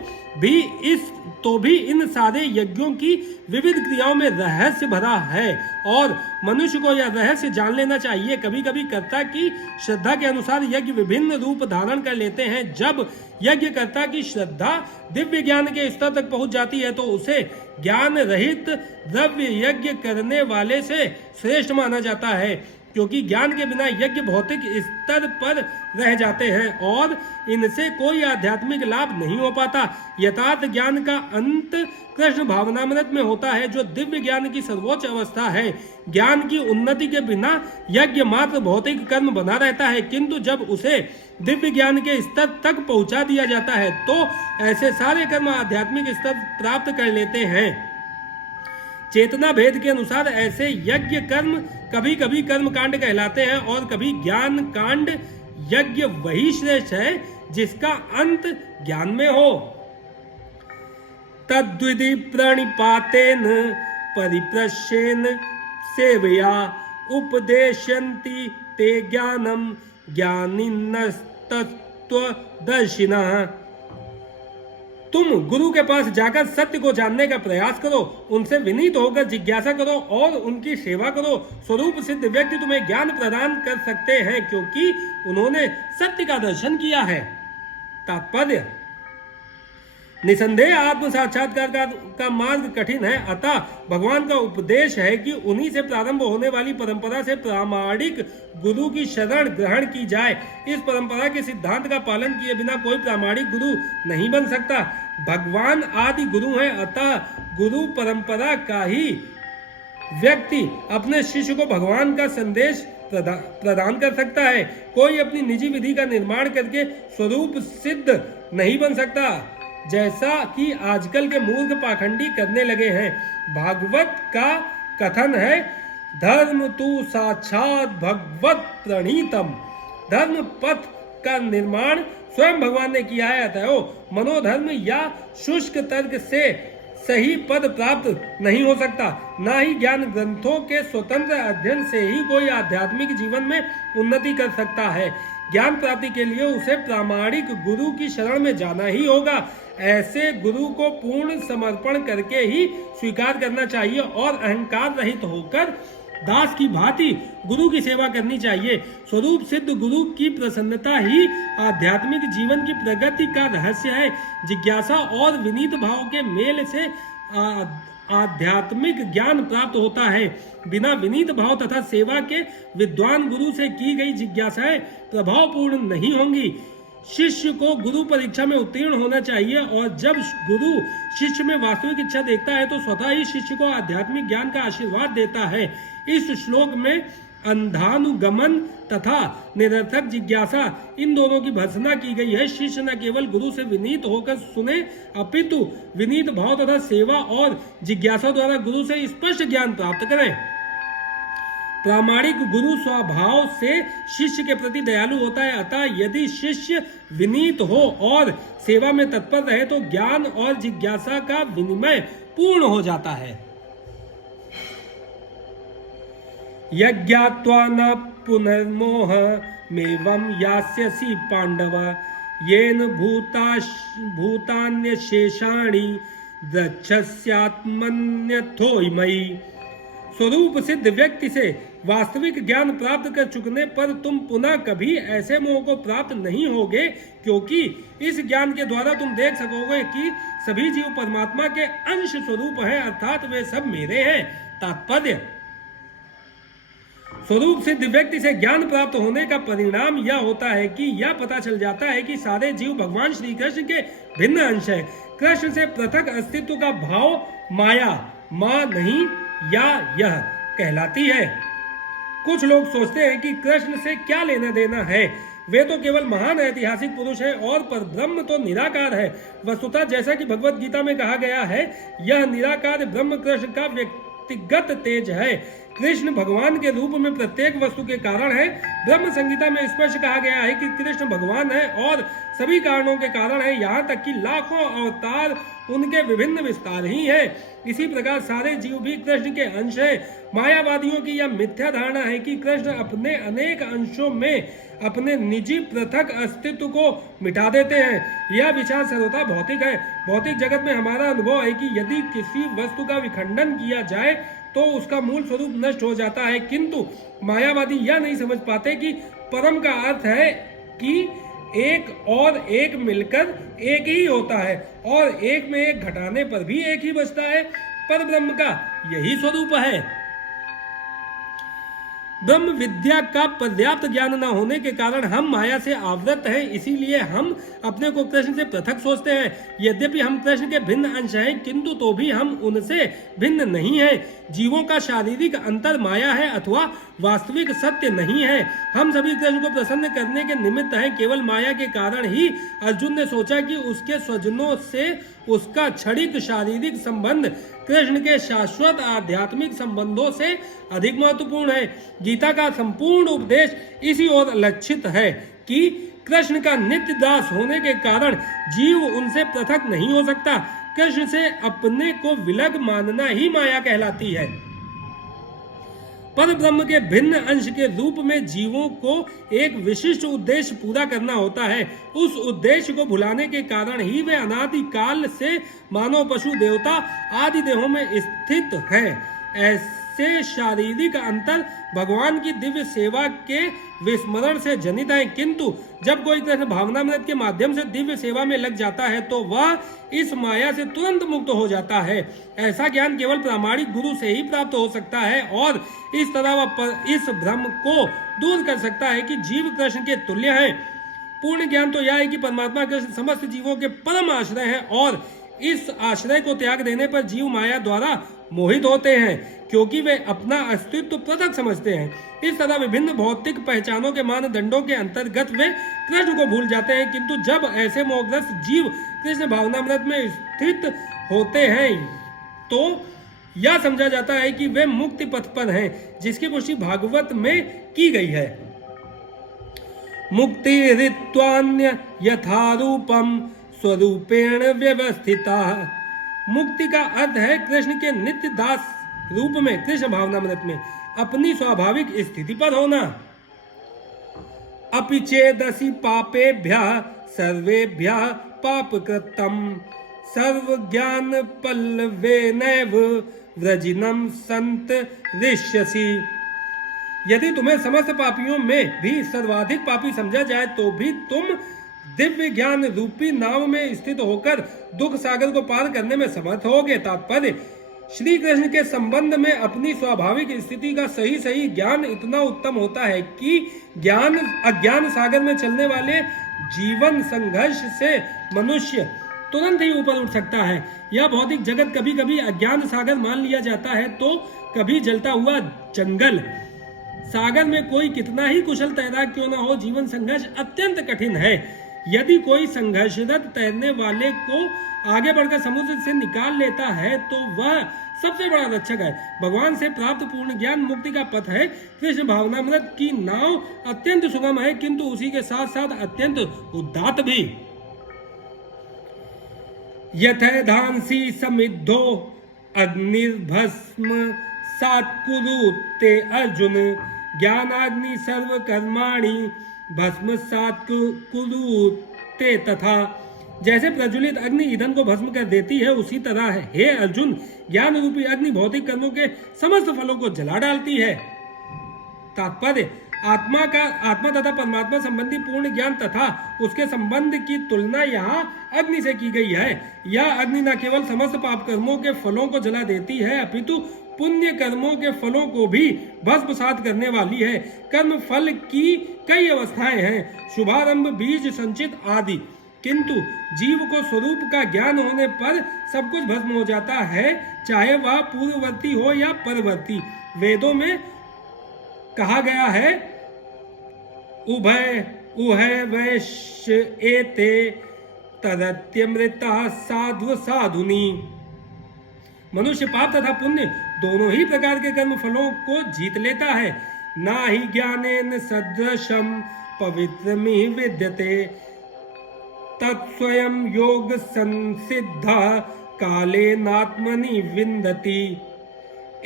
भी इन सारे यज्ञों की विविध क्रियाओं में रहस्य भरा है और मनुष्य को यह रहस्य जान लेना चाहिए। कभी कभी कर्ता की श्रद्धा के अनुसार यज्ञ विभिन्न रूप धारण कर लेते हैं। जब यज्ञकर्ता की श्रद्धा दिव्य ज्ञान के स्तर तक पहुंच जाती है तो उसे ज्ञान रहित द्रव्य यज्ञ करने वाले से श्रेष्ठ माना जाता है, क्योंकि ज्ञान के बिना यज्ञ भौतिक स्तर पर रह जाते हैं और इनसे कोई आध्यात्मिक लाभ नहीं हो पाता। यथार्थ ज्ञान का अंत कृष्ण भावनामृत में होता है, जो दिव्य ज्ञान की सर्वोच्च अवस्था है। ज्ञान की उन्नति के बिना यज्ञ मात्र भौतिक कर्म बना रहता है, किंतु जब उसे दिव्य ज्ञान के स्तर तक पहुंचा दिया जाता है तो ऐसे सारे कर्म आध्यात्मिक स्तर प्राप्त कर लेते हैं। चेतना भेद के अनुसार ऐसे यज्ञ कर्म कभी कभी कर्म कांड कहलाते हैं और कभी ज्ञान कांड। यज्ञ वही श्रेष्ठ है जिसका अंत ज्ञान में हो। तद्विधि प्रणिपातेन परिप्रश्येन सेवया उपदेशन्ति ते ज्ञानम ज्ञानिनस्तत्वदर्शिनः। तुम गुरु के पास जाकर सत्य को जानने का प्रयास करो, उनसे विनीत होकर जिज्ञासा करो और उनकी सेवा करो। स्वरूप सिद्ध व्यक्ति तुम्हें ज्ञान प्रदान कर सकते हैं, क्योंकि उन्होंने सत्य का दर्शन किया है। तात्पर्य, निसंदेह आत्म साक्षात्कार का मार्ग कठिन है, अतः भगवान का उपदेश है कि उन्हीं से प्रारंभ होने वाली परंपरा से प्रामाणिक गुरु की शरण ग्रहण की जाए। इस परंपरा के सिद्धांत का पालन किए बिना कोई प्रामाणिक गुरु नहीं बन सकता। भगवान आदि गुरु हैं, अतः गुरु परंपरा का ही व्यक्ति अपने शिष्य को भगवान का संदेश प्रदान कर सकता है। कोई अपनी निजी विधि का निर्माण करके स्वरूप सिद्ध नहीं बन सकता, जैसा कि आजकल के मूर्ख पाखंडी करने लगे हैं। भागवत का कथन है, धर्म तु साक्षात भगवत प्रणीतम। धर्म पथ का निर्माण स्वयं भगवान ने किया है, अतएव मनोधर्म या शुष्क तर्क से सही पद प्राप्त नहीं हो सकता। ना ही ज्ञान ग्रंथों के स्वतंत्र अध्ययन से ही कोई आध्यात्मिक जीवन में उन्नति कर सकता है। ज्ञान प्राप्ति के लिए उसे प्रामाणिक गुरु की शरण में जाना ही होगा। ऐसे गुरु को पूर्ण समर्पण करके ही स्वीकार करना चाहिए और अहंकार रहित होकर दास की भांति गुरु की सेवा करनी चाहिए। स्वरूप सिद्ध गुरु की प्रसन्नता ही आध्यात्मिक जीवन की प्रगति का रहस्य है। जिज्ञासा और विनीत भाव के मेल से आध्यात्मिक ज्ञान प्राप्त होता है। बिना विनीत भाव तथा सेवा के विद्वान गुरु से की गई जिज्ञासाएं प्रभावपूर्ण नहीं होंगी। शिष्य को गुरु परीक्षा में उत्तीर्ण होना चाहिए और जब गुरु शिष्य में वास्तविक इच्छा देखता है तो स्वतः ही शिष्य को आध्यात्मिक ज्ञान का आशीर्वाद देता है। इस श्लोक में अंधानुगमन तथा निरर्थक जिज्ञासा इन दोनों की भर्त्सना की गई है। शिष्य न केवल गुरु से विनीत होकर सुने, अपितु विनीत भाव तथा सेवा और जिज्ञासा द्वारा गुरु से स्पष्ट ज्ञान प्राप्त करें। प्रामाणिक गुरु स्वभाव से शिष्य के प्रति दयालु होता है, अतः यदि शिष्य विनीत हो और सेवा में तत्पर रहे तो ज्ञान और जिज्ञासा का विनिमय पूर्ण हो जाता है। यज्ञात्वा न पुनर्मोह मेवं यास्यसि पांडव येन भूतान्य शेषाणि द्रच्छस्यात्मन्यथोमयि। स्वरूप सिद्ध व्यक्ति से वास्तविक ज्ञान प्राप्त कर चुकने पर तुम पुनः कभी ऐसे मोह को प्राप्त नहीं होगे, क्योंकि इस ज्ञान के द्वारा तुम देख सकोगे कि सभी जीव परमात्मा के अंश स्वरूप हैं, अर्थात वे सब मेरे हैं। तात्पर्य, स्वरूप सिद्ध व्यक्ति से ज्ञान प्राप्त होने का परिणाम यह होता है कि यह पता चल जाता है कि सारे जीव भगवान श्री कृष्ण के भिन्न अंश हैं। कृष्ण से पृथक अस्तित्व का भाव माया, मां नहीं या यह कहलाती है। कुछ लोग सोचते हैं कि कृष्ण से क्या लेना देना है, वे तो केवल महान ऐतिहासिक पुरुष है और परब्रह्म तो निराकार है। वस्तुतः जैसा कि भगवत गीता में कहा गया है, यह निराकार ब्रह्म कृष्ण का व्यक्तिगत तेज है। कृष्ण भगवान के रूप में प्रत्येक वस्तु के कारण है। ब्रह्म संहिता में स्पष्ट कहा गया है कि कृष्ण भगवान है और सभी कारणों के कारण है, यहाँ तक कि लाखों अवतार उनके विभिन्न विस्तार ही है। इसी प्रकार सारे जीव भी कृष्ण के अंश है। मायावादियों की यह मिथ्या धारणा है कि कृष्ण अपने अनेक अंशों में अपने निजी पृथक अस्तित्व को मिटा देते हैं। यह विचार सर्वथा भौतिक है। भौतिक जगत में हमारा अनुभव है कि यदि किसी वस्तु का विखंडन किया जाए तो उसका मूल स्वरूप नष्ट हो जाता है, किंतु मायावादी यह नहीं समझ पाते कि परम का अर्थ है कि एक और एक मिलकर एक ही होता है और एक में एक घटाने पर भी एक ही बचता है। पर ब्रह्म का यही स्वरूप है। ब्रह्म विद्या का पर्याप्त ज्ञान न होने के कारण हम माया से आवृत हैं, इसीलिए हम अपने को कृष्ण से पृथक सोचते हैं। यद्यपि हम कृष्ण के भिन्न अंश हैं, किंतु तो भी हम उनसे भिन्न नहीं हैं। जीवों का शारीरिक अंतर माया है अथवा वास्तविक सत्य नहीं है। हम सभी कृष्ण को प्रसन्न करने के निमित्त हैं। केवल माया के कारण ही अर्जुन ने सोचा कि उसके स्वजनों से उसका क्षणिक शारीरिक संबंध कृष्ण के शाश्वत आध्यात्मिक संबंधों से अधिक महत्वपूर्ण है। गीता का संपूर्ण उपदेश इसी ओर लक्षित है कि कृष्ण का नित्य दास होने के कारण जीव उनसे पृथक नहीं हो सकता। कृष्ण से अपने को विलग मानना ही माया कहलाती है। पर ब्रह्म के भिन्न अंश के रूप में जीवों को एक विशिष्ट उद्देश्य पूरा करना होता है। उस उद्देश्य को भुलाने के कारण ही वे अनादि काल से मानव, पशु, देवता आदि देहों में स्थित हैं। ऐसे शारीरिक अंतर भगवान की दिव्य सेवा के विस्मरण से जनित है, किंतु जब कोई कृष्ण भावनामृत के माध्यम से दिव्य सेवा में लग जाता है तो वह इस माया से तुरंत मुक्त हो जाता है। ऐसा ज्ञान केवल प्रामाणिक गुरु से ही प्राप्त हो सकता है और इस तरह वह इस भ्रम को दूर कर सकता है कि जीव कृष्ण के तुल्य है। पूर्ण ज्ञान तो यह है कि परमात्मा कृष्ण समस्त जीवों के परम आश्रय है और इस आश्रय को त्याग देने पर जीव माया द्वारा मोहित होते हैं, क्योंकि वे अपना अस्तित्व पृथक समझते हैं। इस तरह विभिन्न भौतिक पहचानों के मानदंडों के अंतर्गत वे कृष्ण को भूल जाते हैं, किंतु जब ऐसे मोहग्रस्त जीव कृष्ण भावनामृत में स्थित होते हैं तो यह समझा जाता है कि वे मुक्ति पथ पर हैं, जिसकी पुष्टि भागवत में की गई है। मुक्ति ऋत्वान्य यथारूपम स्वरूपेण व्यवस्थिता। मुक्ति का अर्थ है कृष्ण के नित्य दास रूप में, कृष्ण भावनामृत में अपनी स्वाभाविक स्थिति पर होना। अपि चेदसि पापेभ्यः सर्वेभ्यः पापकृतम् सर्व ज्ञान पल्लवेनैव व्रजिनम् सन्तरिष्यसि। यदि तुम्हें समस्त पापियों में भी सर्वाधिक पापी समझा जाए तो भी तुम दिव्य ज्ञान रूपी नाव में स्थित होकर दुख सागर को पार करने में समर्थ होगे। तात्पर्य, श्री कृष्ण के संबंध में अपनी स्वाभाविक स्थिति का सही सही ज्ञान इतना उत्तम होता है कि ज्ञान अज्ञान सागर में चलने वाले जीवन संघर्ष से मनुष्य तुरंत ही ऊपर उठ सकता है। यह भौतिक जगत कभी कभी अज्ञान सागर मान लिया जाता है तो कभी जलता हुआ जंगल। सागर में कोई कितना ही कुशल तैराक क्यों न हो, जीवन संघर्ष अत्यंत कठिन है। यदि कोई संघर्षरत तैरने वाले को आगे बढ़कर समुद्र से निकाल लेता है तो वह सबसे बड़ा रक्षक है। भगवान से प्राप्त पूर्ण ज्ञान मुक्ति का पथ है। कृष्ण भावनामृत की नाव अत्यंत सुगम है, किंतु उसी के साथ साथ अत्यंत उदात्त भी। यथैधांसि समिद्धो अग्निर्भस्म सात्कुरुते अर्जुन ज्ञानाग्नि सर्व कर्माणि भस्म सात्कुरुते। तथा जैसे प्रज्वलित अग्नि ईंधन को भस्म कर देती है, उसी तरह है हे अर्जुन ज्ञान रूपी अग्नि भौतिक कर्मों के समस्त फलों को जला डालती है। तात्पर्य आत्मा तथा परमात्मा संबंधी पूर्ण ज्ञान तथा उसके संबंध की तुलना यहाँ अग्नि से की गई है। यह अग्नि न केवल समस्त पाप कर्मों के फलों को जला देती है अपितु पुण्य कर्मों के फलों को भी भस्मसात करने वाली है। कर्म फल की कई अवस्थाएं हैं, शुभारंभ, बीज संचित आदि, किंतु जीव को स्वरूप का ज्ञान होने पर सब कुछ भस्म हो जाता है, चाहे वह पूर्ववर्ती हो या परवर्ती। वेदों में कहा गया है उभय उभय वैश्य एते तरत्यमृता साधु साधुनी। मनुष्य पाप तथा पुण्य दोनों ही प्रकार के कर्म फलों को जीत लेता है। ना ही ज्ञानेन सदृशम पवित्रमिह विद्यते तत्स्वयं योग संसिद्ध कालेनात्मनि विन्दति।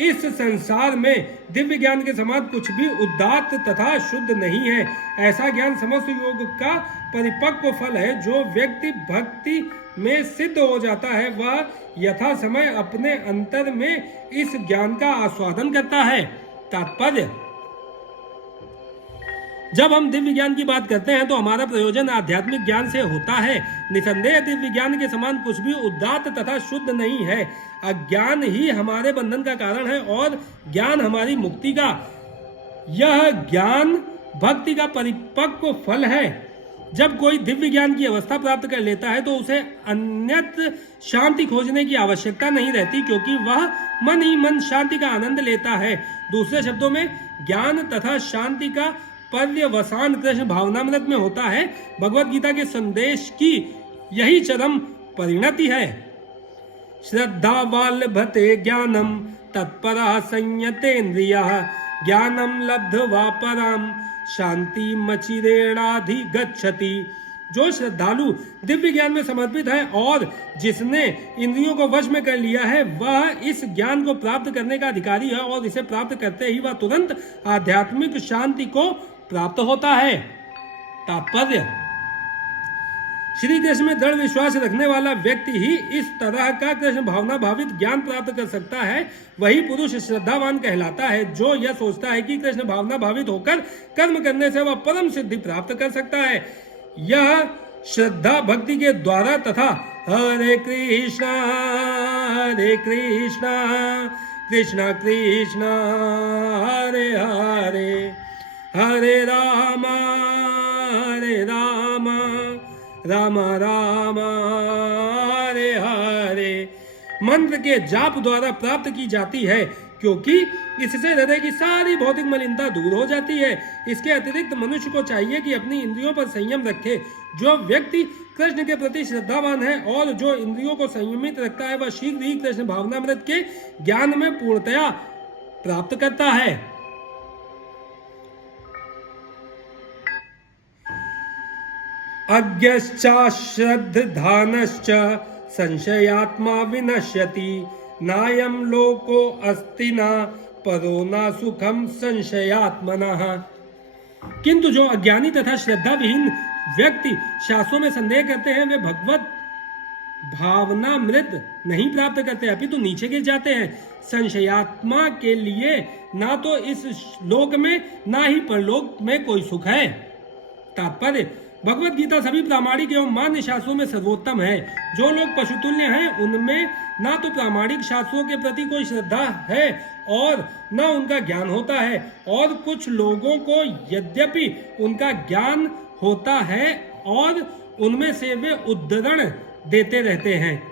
इस संसार में दिव्य ज्ञान के समान कुछ भी उदात्त तथा शुद्ध नहीं है। ऐसा ज्ञान समस्त योग का परिपक्व फल है। जो व्यक्ति भक्ति में सिद्ध हो जाता है वह यथा समय अपने अंतर में इस ज्ञान का आस्वादन करता है। तात्पर्य, जब हम दिव्य ज्ञान की बात करते हैं तो हमारा प्रयोजन आध्यात्मिक ज्ञान से होता है। निसंदेह दिव्य ज्ञान के समान कुछ भी उदात्त तथा शुद्ध नहीं है। अज्ञान ही हमारे बंधन का कारण है और ज्ञान हमारी मुक्ति का। यह ज्ञान भक्ति का परिपक्व फल है। जब कोई दिव्य ज्ञान की अवस्था प्राप्त कर लेता है तो उसे अन्यत्र शांति खोजने की आवश्यकता नहीं रहती, क्योंकि वह मन ही मन शांति का आनंद लेता है। दूसरे शब्दों में ज्ञान तथा शांति का पर्यवसान कृष्ण भावनामृत में होता है। भगवत गीता के संदेश की यही चरम परिणति है। श्रद्धा वाल्भते ज्ञानम तत्परा संयतेन्द्रियः ज्ञानम लब्ध्वा पराम शांति मचिरेणाधिगच्छति। जो श्रद्धालु दिव्य ज्ञान में समर्पित है और जिसने इंद्रियों को वश में कर लिया है वह इस ज्ञान को प्राप्त करने का अधिकारी है और इसे प्राप्त करते ही वह तुरंत आध्यात्मिक शांति को प्राप्त होता है। तात्पर्य, श्री कृष्ण में दृढ़ विश्वास रखने वाला व्यक्ति ही इस तरह का कृष्ण भावना भावित ज्ञान प्राप्त कर सकता है। वही पुरुष श्रद्धावान कहलाता है जो यह सोचता है कि कृष्ण भावना भावित होकर कर्म करने से वह परम सिद्धि प्राप्त कर सकता है। यह श्रद्धा भक्ति के द्वारा तथा हरे कृष्णा कृष्णा कृष्णा हरे हरे हरे राम राम राम हरे हरे मंत्र के जाप द्वारा प्राप्त की जाती है, क्योंकि इससे हृदय की सारी भौतिक मलिनता दूर हो जाती है। इसके अतिरिक्त मनुष्य को चाहिए कि अपनी इंद्रियों पर संयम रखे। जो व्यक्ति कृष्ण के प्रति श्रद्धावान है और जो इंद्रियों को संयमित रखता है वह शीघ्र ही कृष्ण भावनामृत के ज्ञान में पूर्णतया प्राप्त करता है। अज्ञश्चाश्रद्धानश्च संशयात्मा विनश्यति नायं लोको अस्ति न परो न सुखम संशयात्मनः। किंतु जो अज्ञानी तथा श्रद्धा विहीन व्यक्ति शास्त्रों में संदेह करते हैं वे भगवत भावनामृत नहीं प्राप्त करते अपितु नीचे गिर जाते हैं। संशयात्मा के लिए ना तो इस लोक में ना ही परलोक में कोई सुख है। तात्पर्य, भगवत गीता सभी प्रामाणिक एवं मान्य शास्त्रों में सर्वोत्तम है। जो लोग पशुतुल्य हैं उनमें ना तो प्रामाणिक शास्त्रों के प्रति कोई श्रद्धा है और न उनका ज्ञान होता है, और कुछ लोगों को यद्यपि उनका ज्ञान होता है और उनमें से वे उद्धरण देते रहते हैं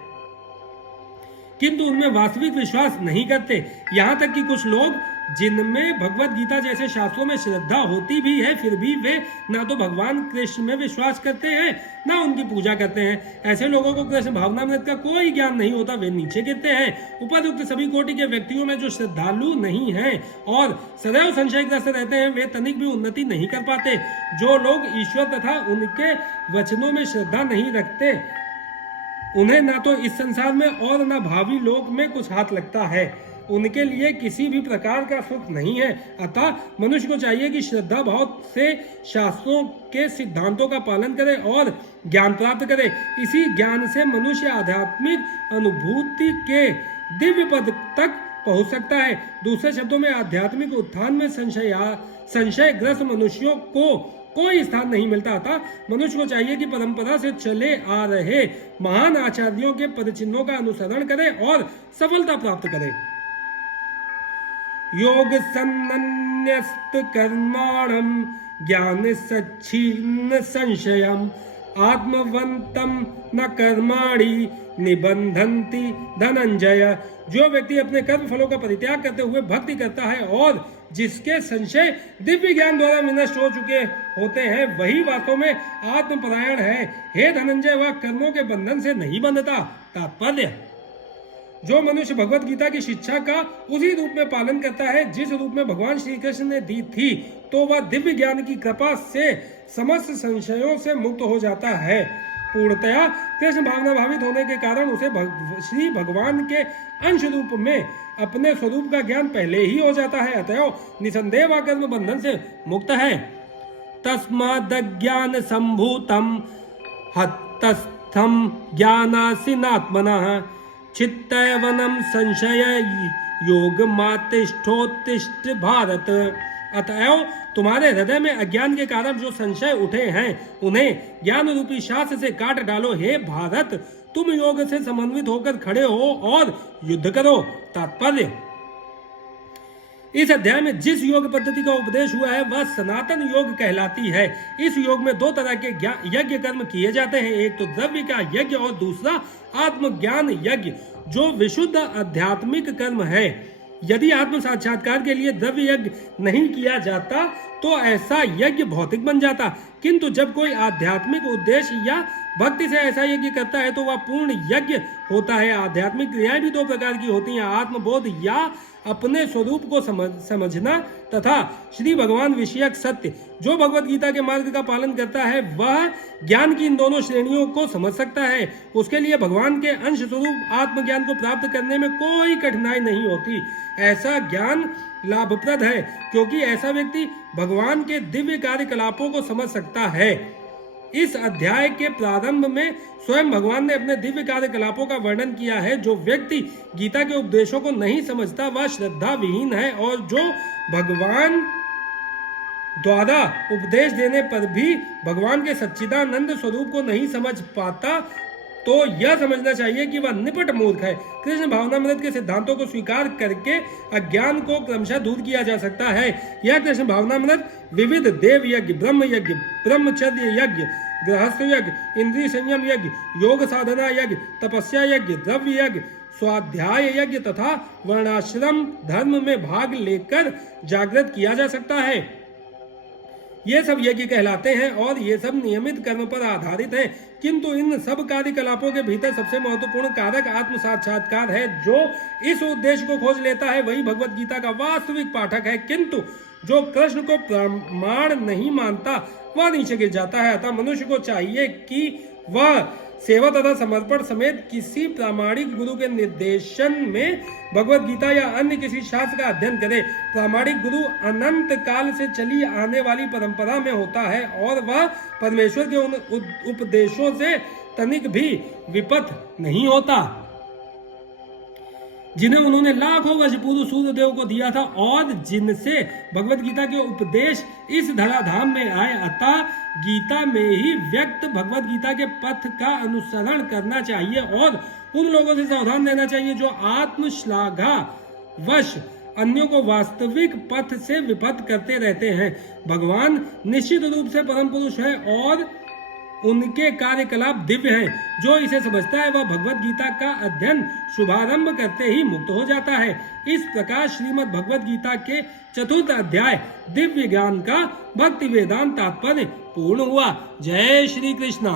किंतु उनमें वास्तविक विश्वास नहीं करते। यहाँ तक कि कुछ लोग जिनमें भगवत गीता जैसे शास्त्रों में श्रद्धा होती भी है फिर भी वे ना तो भगवान कृष्ण में विश्वास करते हैं ना उनकी पूजा करते हैं। ऐसे लोगों को कृष्ण भावनामृत का कोई ज्ञान नहीं होता, वे नीचे गिरते हैं। उपरोक्त सभी कोटि के व्यक्तियों में जो श्रद्धालु नहीं हैं और सदैव संशयग्रस्त रहते हैं वे तनिक भी उन्नति नहीं कर पाते। जो लोग ईश्वर तथा उनके वचनों में श्रद्धा नहीं रखते उन्हें ना तो इस संसार में और ना भावी लोक में कुछ हाथ लगता है। उनके लिए किसी भी प्रकार का सुख नहीं है। अतः मनुष्य को चाहिए कि श्रद्धा भाव से शास्त्रों के सिद्धांतों का पालन करे और ज्ञान प्राप्त करे। इसी ज्ञान से मनुष्य आध्यात्मिक अनुभूति के दिव्य पद तक पहुंच सकता है। दूसरे शब्दों में आध्यात्मिक उत्थान में संशयग्रस्त मनुष्यों को कोई स्थान नहीं मिलता था। मनुष्य को चाहिए कि परंपरा से चले आ रहे महान आचार्यों के पदचिन्हों का अनुसरण करे और सफलता प्राप्त करे। योग सन्नन्यस्त कर्माणम ज्ञान सच्छिन्न संशयम आत्मवंतम न कर्माणि निबंधन्ति धनंजय। जो व्यक्ति अपने कर्म फलों का परित्याग करते हुए भक्ति करता है और जिसके संशय दिव्य ज्ञान द्वारा विनष्ट हो चुके होते हैं, वही वास्तव में आत्मपरायण है। हे धनंजय, वह कर्मों के बंधन से नहीं बंधता। तात्पर्य, जो मनुष्य भगवत गीता की शिक्षा का उसी रूप में पालन करता है जिस रूप में भगवान श्री कृष्ण ने दी थी, तो वह दिव्य ज्ञान की कृपा से समस्त संशयों से मुक्त हो जाता है। पूर्णतया कृष्ण भावना भावित होने के कारण उसे श्री भगवान के अंश रूप में अपने स्वरूप का ज्ञान पहले ही हो जाता है। अतएव निसंदेह वह कर्म बंधन से मुक्त है। तस्मादज्ञान संभूतम हतस्थम ज्ञानासीनात्मनः चित्तैवनम संशय योग मातिष्ठोत्तिष्ठ भारत। अतएव तुम्हारे हृदय में अज्ञान के कारण जो संशय उठे हैं, उन्हें ज्ञान रूपी शास्त्र से काट डालो। हे भारत, तुम योग से समन्वित होकर खड़े हो और युद्ध करो। तात्पर्य, इस अध्याय में जिस योग पद्धति का उपदेश हुआ है वह सनातन योग कहलाती है। इस योग में दो तरह के यज्ञ कर्म किए जाते हैं, एक तो द्रव्य का यज्ञ और दूसरा आत्मज्ञान यज्ञ, जो विशुद्ध आध्यात्मिक कर्म है। यदि आत्म साक्षात्कार के लिए द्रव्य यज्ञ नहीं किया जाता तो ऐसा यज्ञ भौतिक बन जाता, किंतु जब कोई आध्यात्मिक उद्देश्य या भक्ति से ऐसा यज्ञ करता है तो वह पूर्ण यज्ञ होता है। आध्यात्मिक क्रियाएं भी दो प्रकार की होती हैं, आत्मबोध या अपने स्वरूप को समझना तथा श्री भगवान विषयक सत्य। जो भगवत गीता के मार्ग का पालन करता है वह ज्ञान की इन दोनों श्रेणियों को समझ सकता है। उसके लिए भगवान के अंश स्वरूप आत्मज्ञान को प्राप्त करने में कोई कठिनाई नहीं होती। ऐसा ज्ञान लाभप्रद है क्योंकि ऐसा व्यक्ति भगवान के दिव्य कार्यकलापों को समझ सकता है। इस अध्याय के प्रारंभ में स्वयं भगवान ने अपने दिव्य कार्यकलापों का वर्णन किया है। जो व्यक्ति गीता के उपदेशों को नहीं समझता वह श्रद्धा विहीन है, और जो भगवान द्वारा उपदेश देने पर भी भगवान के सच्चिदानंद स्वरूप को नहीं समझ पाता, तो यह समझना चाहिए कि वह निपट मूर्ख है। कृष्ण भावनामृत के सिद्धांतों को स्वीकार करके अज्ञान को क्रमशः दूर किया जा सकता है। यह कृष्ण भावनामृत विविध देव यज्ञ, ब्रह्म यज्ञ, ब्रह्मचर्य यज्ञ, गृहस्थ यज्ञ, इंद्रिय संयम यज्ञ, योग साधना यज्ञ, तपस्या यज्ञ, द्रव्य यज्ञ, स्वाध्याय यज्ञ तथा वर्णाश्रम धर्म में भाग लेकर जागृत किया जा सकता है। ये सब यज्ञ कहलाते हैं और ये सब नियमित कर्म पर आधारित हैं, किंतु इन सब कार्यकलापों के भीतर सबसे महत्वपूर्ण कारक आत्म साक्षात्कार है। जो इस उद्देश्य को खोज लेता है वही भगवत गीता का वास्तविक पाठक है, किंतु जो कृष्ण को प्रमाण नहीं मानता वह नीचे गिर जाता है। अतः मनुष्य को चाहिए कि वह सेवा तथा समर्पण समेत किसी प्रामाणिक गुरु के निर्देशन में भगवत गीता या अन्य किसी शास्त्र का अध्ययन करे। प्रामाणिक गुरु अनंत काल से चली आने वाली परंपरा में होता है और वह परमेश्वर के उन उपदेशों से तनिक भी विपथ नहीं होता जिन्हें उन्होंने लाखों वर्ष पूर्व सूर्यदेव को दिया था और जिनसे भगवत गीता के उपदेश इस धराधाम में आए। अतः गीता में ही व्यक्त भगवत गीता के पथ का अनुसरण करना चाहिए और उन लोगों से सावधान रहना चाहिए जो आत्मश्लाघा वश अन्यों को वास्तविक पथ से विपथ करते रहते हैं। भगवान निश्चित रूप से परम पुरुष है और उनके कार्यकलाप दिव्य हैं। जो इसे समझता है वह भगवत गीता का अध्ययन शुभारंभ करते ही मुक्त हो जाता है। इस प्रकार श्रीमद् भगवत गीता के चतुर्थ अध्याय दिव्य ज्ञान का भक्ति वेदांत तात्पर्य पूर्ण हुआ। जय श्री कृष्णा।